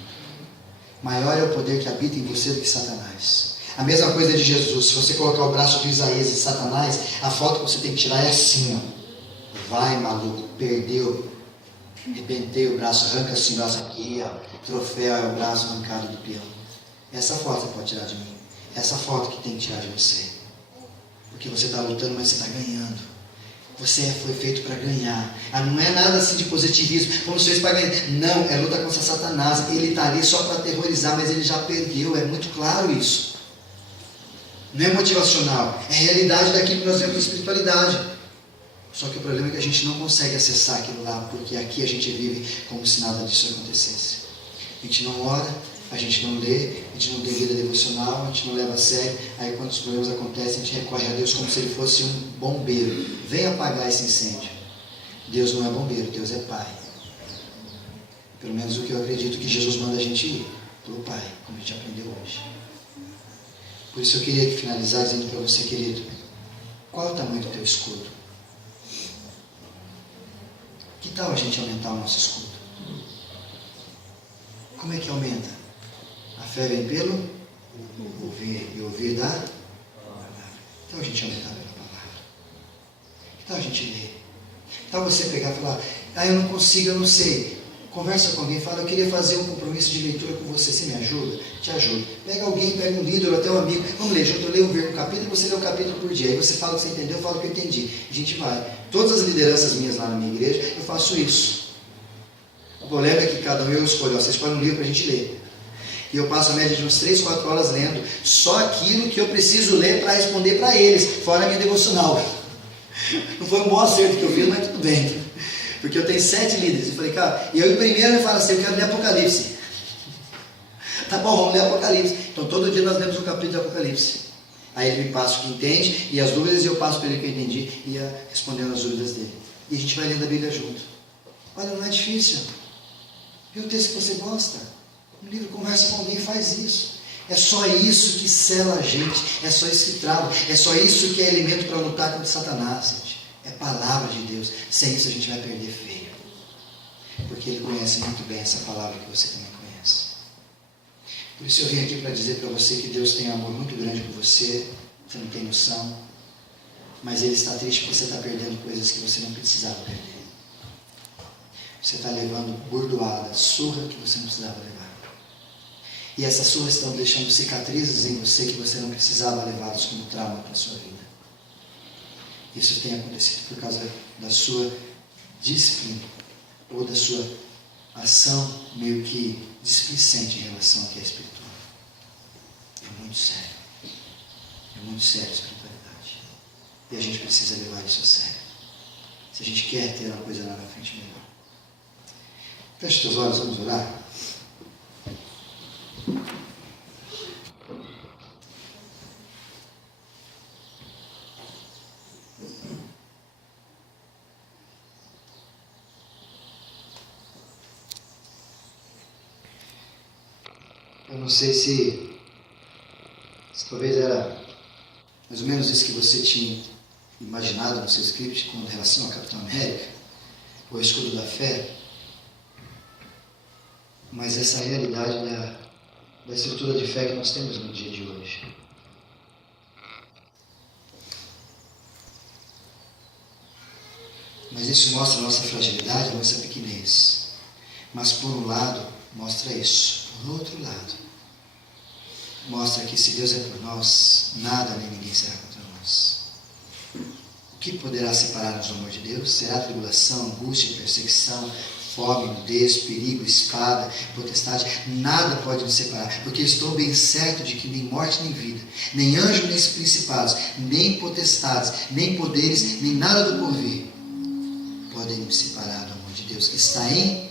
Maior é o poder que habita em você do que Satanás. A mesma coisa de Jesus. Se você colocar o braço de Isaías e Satanás, a foto que você tem que tirar é assim, ó. Vai, maluco, perdeu. Arrebentei o braço, arranca assim o braço aqui, ó. Troféu é o braço arrancado do peão. Essa foto você pode tirar de mim. Essa foto que tem que tirar de você. Porque você está lutando, mas você está ganhando. Você foi feito para ganhar. Não é nada assim de positivismo. Vamos fez para ganhar. Não, é luta contra Satanás. Ele está ali só para aterrorizar, mas ele já perdeu. É muito claro isso. Não é motivacional. É a realidade daquilo que nós vemos na espiritualidade. Só que o problema é que a gente não consegue acessar aquilo lá, porque aqui a gente vive como se nada disso acontecesse. A gente não ora, a gente não lê, a gente não tem vida devocional, a gente não leva a sério. Aí quando os problemas acontecem, a gente recorre a Deus como se ele fosse um bombeiro. Vem apagar esse incêndio. Deus não é bombeiro, Deus é Pai. Pelo menos o que eu acredito que Jesus manda a gente ir, pelo Pai, como a gente aprendeu hoje. Por isso eu queria finalizar dizendo para você, querido, qual é o tamanho do teu escudo? Que tal a gente aumentar o nosso escudo? Como é que aumenta? A fé vem pelo ouvir, e ouvir da palavra. Que tal a gente aumentar pela palavra? Que tal a gente ler? Que tal você pegar e falar, eu não consigo, eu não sei. Conversa com alguém, fala, eu queria fazer um compromisso de leitura com você, você me ajuda? Te ajudo. Pega alguém, pega um líder, ou até um amigo, vamos ler junto, eu leio um capítulo, você lê um capítulo por dia, aí você fala o que você entendeu, eu falo o que eu entendi. A gente vai. Todas as lideranças minhas lá na minha igreja, eu faço isso. O problema é que cada um eu escolho, você escolhe um livro para a gente ler. E eu passo a média de umas 3, 4 horas lendo só aquilo que eu preciso ler para responder para eles, fora a minha devocional. Não foi um bom acerto que eu fiz, mas tudo bem. Porque eu tenho 7 líderes. Eu falei, cara, e eu primeiro eu falo assim, eu quero ler Apocalipse. Tá bom, vamos ler Apocalipse. Então todo dia nós lemos um capítulo de Apocalipse. Aí ele me passa o que entende, e as dúvidas eu passo para ele o que eu entendi, e ia respondendo as dúvidas dele. E a gente vai lendo a Bíblia junto. Olha, não é difícil. Vê o texto que você gosta. Um livro, conversa com alguém, faz isso. É só isso que sela a gente, é só isso que trava, é só isso que é alimento para lutar contra Satanás, gente. É palavra de Deus. Sem isso a gente vai perder feio. Porque Ele conhece muito bem essa palavra que você também conhece. Por isso eu vim aqui para dizer para você que Deus tem um amor muito grande por você. Você não tem noção. Mas Ele está triste porque você está perdendo coisas que você não precisava perder. Você está levando burdoada, surra que você não precisava levar. E essas surras estão deixando cicatrizes em você que você não precisava levá-las como trauma para a sua vida. Isso tem acontecido por causa da sua disciplina ou da sua ação meio que displicente em relação ao que é espiritual. É muito sério. É muito sério a espiritualidade. E a gente precisa levar isso a sério. Se a gente quer ter uma coisa lá na frente melhor. Feche teus olhos, vamos orar. Eu não sei se talvez era mais ou menos isso que você tinha imaginado no seu script com relação ao Capitão América, ou o escudo da fé, mas essa é a realidade da estrutura de fé que nós temos no dia de hoje. Mas isso mostra a nossa fragilidade, a nossa pequenez. Mas por um lado, mostra isso. Por outro lado, mostra que se Deus é por nós, nada nem ninguém será contra nós. O que poderá separar-nos do amor de Deus? Será tribulação, angústia, perseguição, fome, nudez, perigo, espada, potestade? Nada pode nos separar, porque estou bem certo de que nem morte nem vida, nem anjo nem principados, nem potestades, nem poderes, nem nada do porvir podem me separar do amor de Deus que está em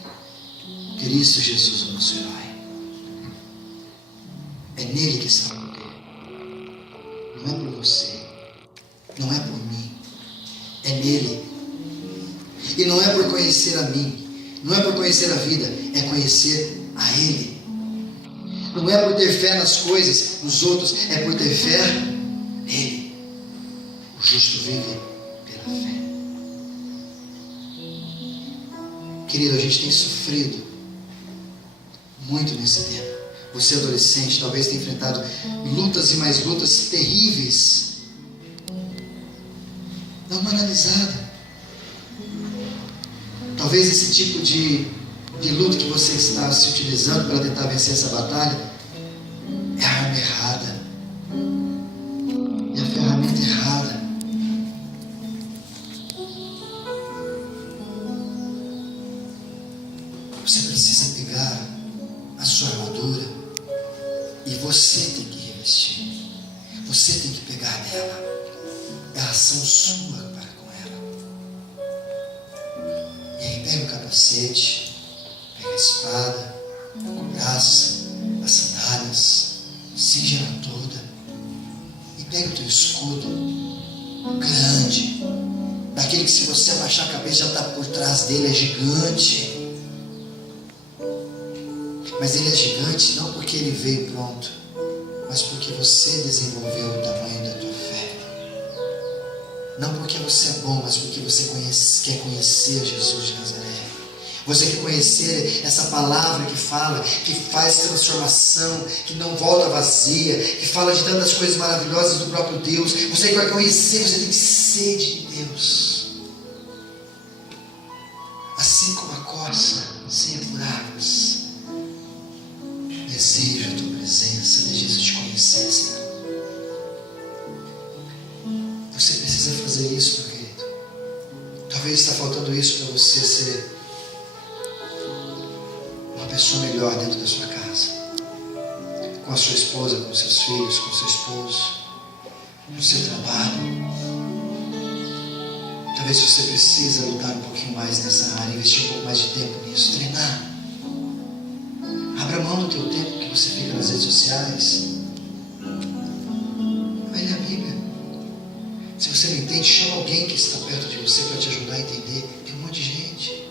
Cristo Jesus, o nosso herói. É nele que está o poder. Não é por você. Não é por mim. É nele. E não é por conhecer a mim. Não é por conhecer a vida. É conhecer a Ele. Não é por ter fé nas coisas, nos outros. É por ter fé nele. O justo vive pela fé. Querido, a gente tem sofrido muito nesse tempo. Você adolescente talvez tenha enfrentado lutas e mais lutas terríveis. Dá uma analisada. Talvez esse tipo de luta que você está se utilizando para tentar vencer essa batalha é a arma errada. É a ferramenta errada. Você precisa pegar a sua armadura e você tem que revestir. Você tem que pegar nela. É a ação sua para com ela. E aí pega o capacete, pega a espada, a couraça, as sandálias, cinge ela toda e pega o teu escudo grande, daquele que se você abaixar a cabeça já está por trás dele, é gigante. Mas ele é gigante não porque ele veio pronto, mas porque você desenvolveu o tamanho da tua fé. Não porque você é bom, mas porque você quer conhecer Jesus de Nazaré. Você quer conhecer essa palavra que fala, que faz transformação, que não volta vazia, que fala de tantas coisas maravilhosas do próprio Deus. Você quer conhecer, você tem sede de Deus. Assim como a corça anseia por águas, desejo a tua presença, desejo te conhecer, Senhor. Você precisa fazer isso, meu querido. Talvez está faltando isso para você ser uma pessoa melhor dentro da sua casa, com a sua esposa, com seus filhos, com seu esposo, no seu trabalho. Talvez você precisa lutar um pouquinho mais nessa área, investir um pouco mais de tempo nisso, treinar. Abra mão do teu tempo que você fica nas redes sociais. Vai ler a Bíblia. Se você não entende, chama alguém que está perto de você para te ajudar a entender. Tem um monte de gente.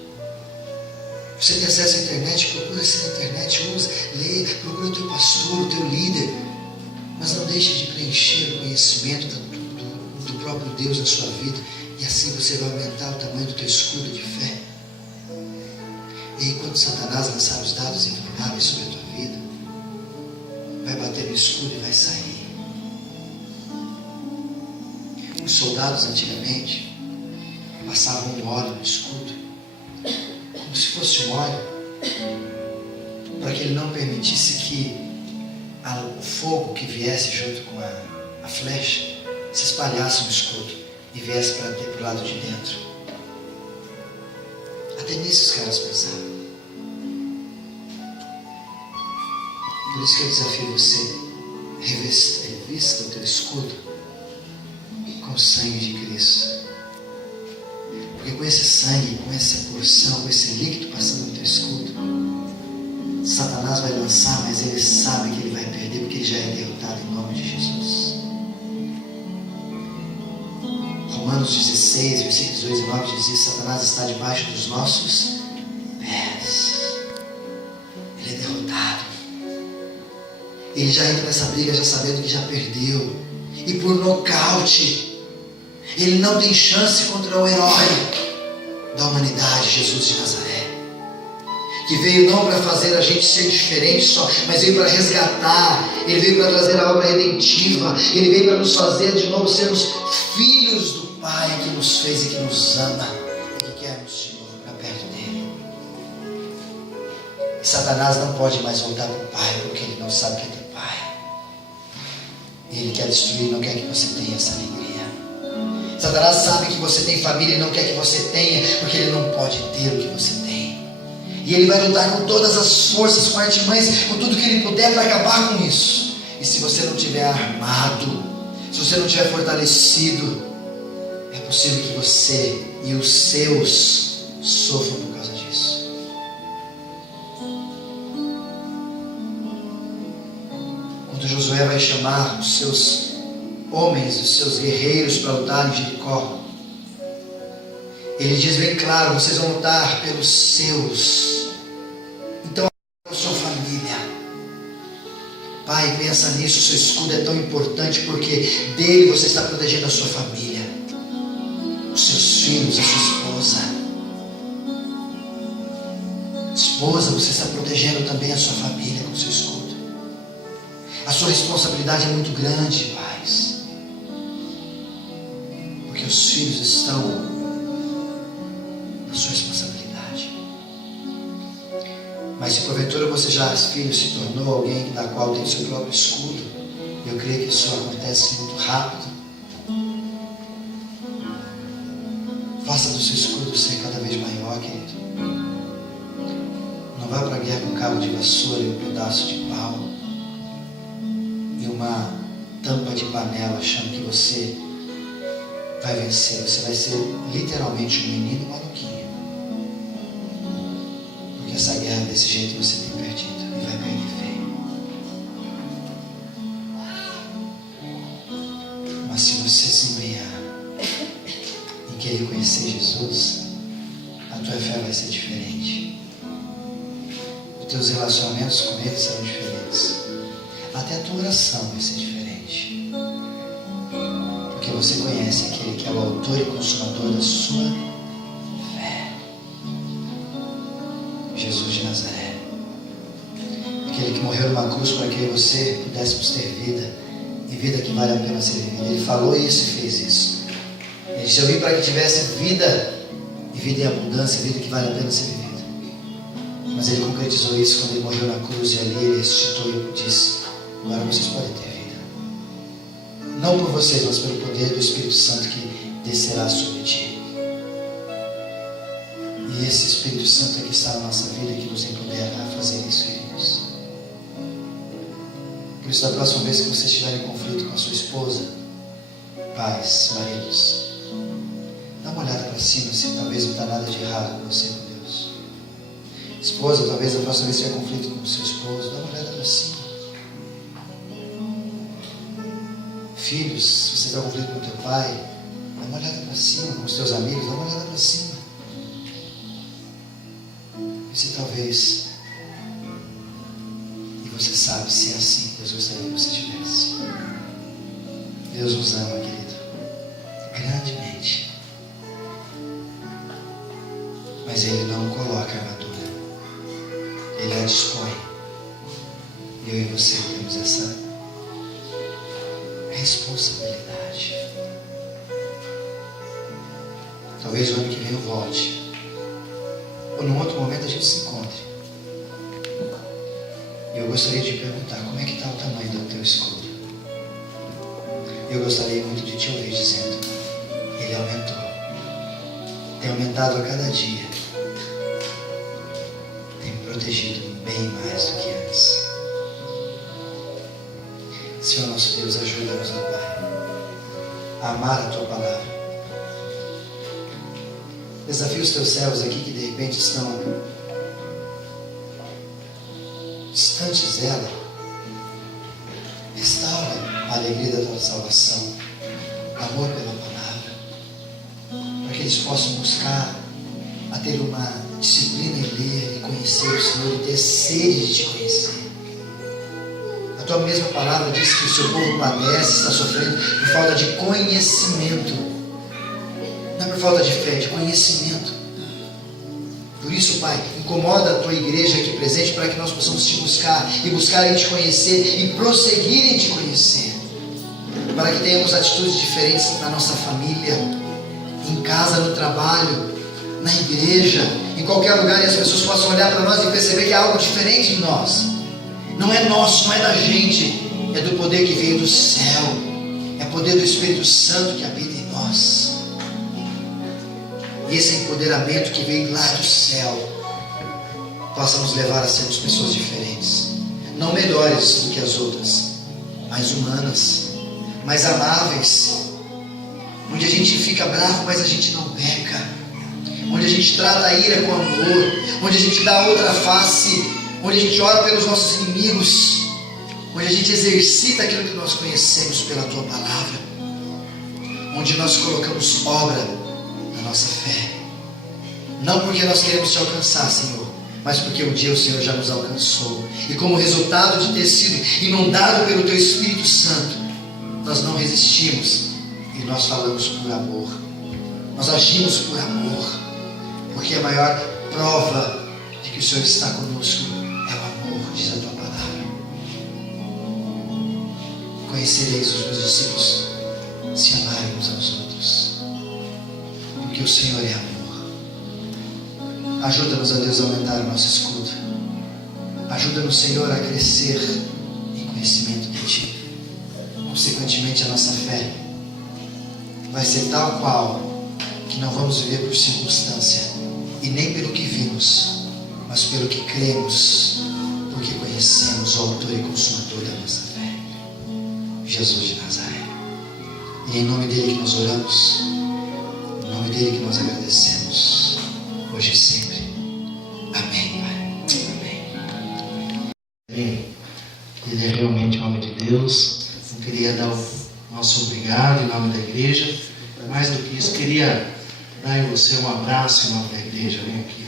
Você tem acesso à internet, procura assim na internet, usa, lê, procura o teu pastor, o teu líder. Mas não deixe de preencher o conhecimento do próprio Deus na sua vida. E assim você vai aumentar o tamanho do teu escudo de fé. E enquanto Satanás lançar os dados inflamáveis sobre a tua vida, vai bater no escudo e vai sair. Os soldados antigamente passavam um óleo no escudo, como se fosse um óleo, para que ele não permitisse que o fogo que viesse junto com a flecha se espalhasse no escudo e viesse para o lado de dentro. Até nisso os caras pensavam. Por isso que eu desafio você, revista o teu escudo com o sangue de Cristo. Porque com esse sangue, com essa porção, com esse líquido passando no teu escudo, Satanás vai lançar, mas ele sabe que ele vai perder, porque ele já é derrotado em nome de Jesus. Romanos 16, versículos 2 e 9 diz isso: Satanás está debaixo dos nossos pés. Ele é derrotado. Ele já entra nessa briga já sabendo que já perdeu. E por nocaute, ele não tem chance contra o herói da humanidade, Jesus de Nazaré, que veio não para fazer a gente ser diferente só, mas veio para resgatar. Ele veio para trazer a obra redentiva. Ele veio para nos fazer de novo sermos filhos do Pai que nos fez e que nos ama e que quer nos de novo para perto dele. E Satanás não pode mais voltar para o Pai, porque ele não sabe que é teu Pai. E ele quer destruir, não quer que você tenha essa alegria. Satanás sabe que você tem família e não quer que você tenha, porque ele não pode ter o que você tem. E ele vai lutar com todas as forças, com artimanhas, com tudo que ele puder para acabar com isso. E se você não estiver armado, se você não estiver fortalecido, é possível que você e os seus sofram por causa disso. Quando Josué vai chamar os seus homens, os seus guerreiros para lutar em Jericó, ele diz bem claro: vocês vão lutar pelos seus. Então, a sua família. Pai, pensa nisso. O seu escudo é tão importante, porque dele você está protegendo a sua família, os seus filhos, a sua esposa. Esposa, você está protegendo também a sua família com o seu escudo. A sua responsabilidade é muito grande, pais, porque os filhos estão na sua responsabilidade. Mas se porventura você já, filho, se tornou alguém da qual tem o seu próprio escudo, eu creio que isso acontece muito rápido. Faça do seu escudo ser cada vez maior, querido. Não vá para a guerra com um cabo de vassoura e um pedaço de pau e uma tampa de panela, achando que você vai vencer. Você vai ser literalmente um menino maluquinho. Porque essa guerra desse jeito você tem perdido e vai perder feio. Mas se você se empenhar em querer conhecer Jesus, a tua fé vai ser diferente. Os teus relacionamentos com Ele serão diferentes. Até a tua oração vai ser diferente. Porque você conhece aquele que é o autor e consumador da sua fé. Jesus de Nazaré. Aquele que morreu numa cruz para que você pudéssemos ter vida, e vida que vale a pena ser vivida. Ele falou isso e fez isso. Ele disse: eu vim para que tivesse vida, e vida em abundância, vida que vale a pena ser vivida. Mas ele concretizou isso quando ele morreu na cruz, e ali ele ressuscitou e disse: agora vocês podem ter vida. Não por vocês, mas pelo poder do Espírito Santo que descerá sobre ti. E esse Espírito Santo é que está na nossa vida e que nos empodera a fazer isso, queridos. Por isso, da próxima vez que você estiver em conflito com a sua esposa, pais, maridos, dá uma olhada para cima se talvez não está nada de errado com você e com Deus. Esposa, talvez da próxima vez que tiver conflito com o seu esposo, dá uma olhada para cima. Filhos, se você está em conflito com o teu pai, dá uma olhada para cima. Com os teus amigos, dá uma olhada para cima. E se talvez, e você sabe se é assim que Deus gostaria que você tivesse. Deus nos ama, querido, grandemente. Mas Ele não coloca a armadura, Ele a dispõe. E eu e você temos essa responsabilidade. Talvez o ano que vem eu volte, ou num outro momento a gente se encontre. E eu gostaria de perguntar: como é que está o tamanho do teu escudo? Eu gostaria muito de te ouvir dizendo: ele aumentou, tem aumentado a cada dia, tem me protegido bem mais do que antes. Senhor nosso Deus, ajuda a amar a tua palavra. Desafio os teus servos aqui que de repente estão distantes dela. Restaura a alegria da tua salvação, amor pela palavra, para que eles possam buscar a ter uma disciplina em ler e conhecer o Senhor e ter sede de te conhecer. A tua mesma palavra diz que o seu povo padece, está sofrendo por falta de conhecimento, não é por falta de fé, de conhecimento. Por isso, Pai, incomoda a tua igreja aqui presente para que nós possamos te buscar e buscar em te conhecer e prosseguir em te conhecer, para que tenhamos atitudes diferentes na nossa família, em casa, no trabalho, na igreja, em qualquer lugar, e as pessoas possam olhar para nós e perceber que há algo diferente em nós. Não é nosso, não é da gente, é do poder que veio do céu, é poder do Espírito Santo que habita em nós. E esse empoderamento que veio lá do céu possa nos levar a sermos pessoas diferentes, não melhores do que as outras, mais humanas, mais amáveis, onde a gente fica bravo, mas a gente não peca, onde a gente trata a ira com amor, onde a gente dá outra face, onde a gente ora pelos nossos inimigos, onde a gente exercita aquilo que nós conhecemos pela tua palavra, onde nós colocamos obra na nossa fé, não porque nós queremos te alcançar, Senhor, mas porque um dia o Senhor já nos alcançou, e como resultado de ter sido inundado pelo teu Espírito Santo, nós não resistimos e nós falamos por amor, nós agimos por amor, porque a maior prova de que o Senhor está conosco é o amor, diz a tua palavra. Conhecereis os meus discípulos se amarem uns aos outros, porque o Senhor é amor. Ajuda-nos, a Deus, a aumentar o nosso escudo. Ajuda-nos, Senhor, a crescer em conhecimento de Ti. Consequentemente, a nossa fé vai ser tal qual que não vamos viver por circunstância e nem pelo que vimos, mas pelo que cremos, porque conhecemos o autor e consumador da nossa fé, Jesus de Nazaré. E é em nome dele que nós oramos, em nome dele que nós agradecemos, hoje e sempre. Amém, Pai. Amém. Ele é realmente o homem de Deus. Eu queria dar o nosso obrigado em nome da igreja. Mais do que isso, queria dar em você um abraço em nome da igreja. Vem aqui.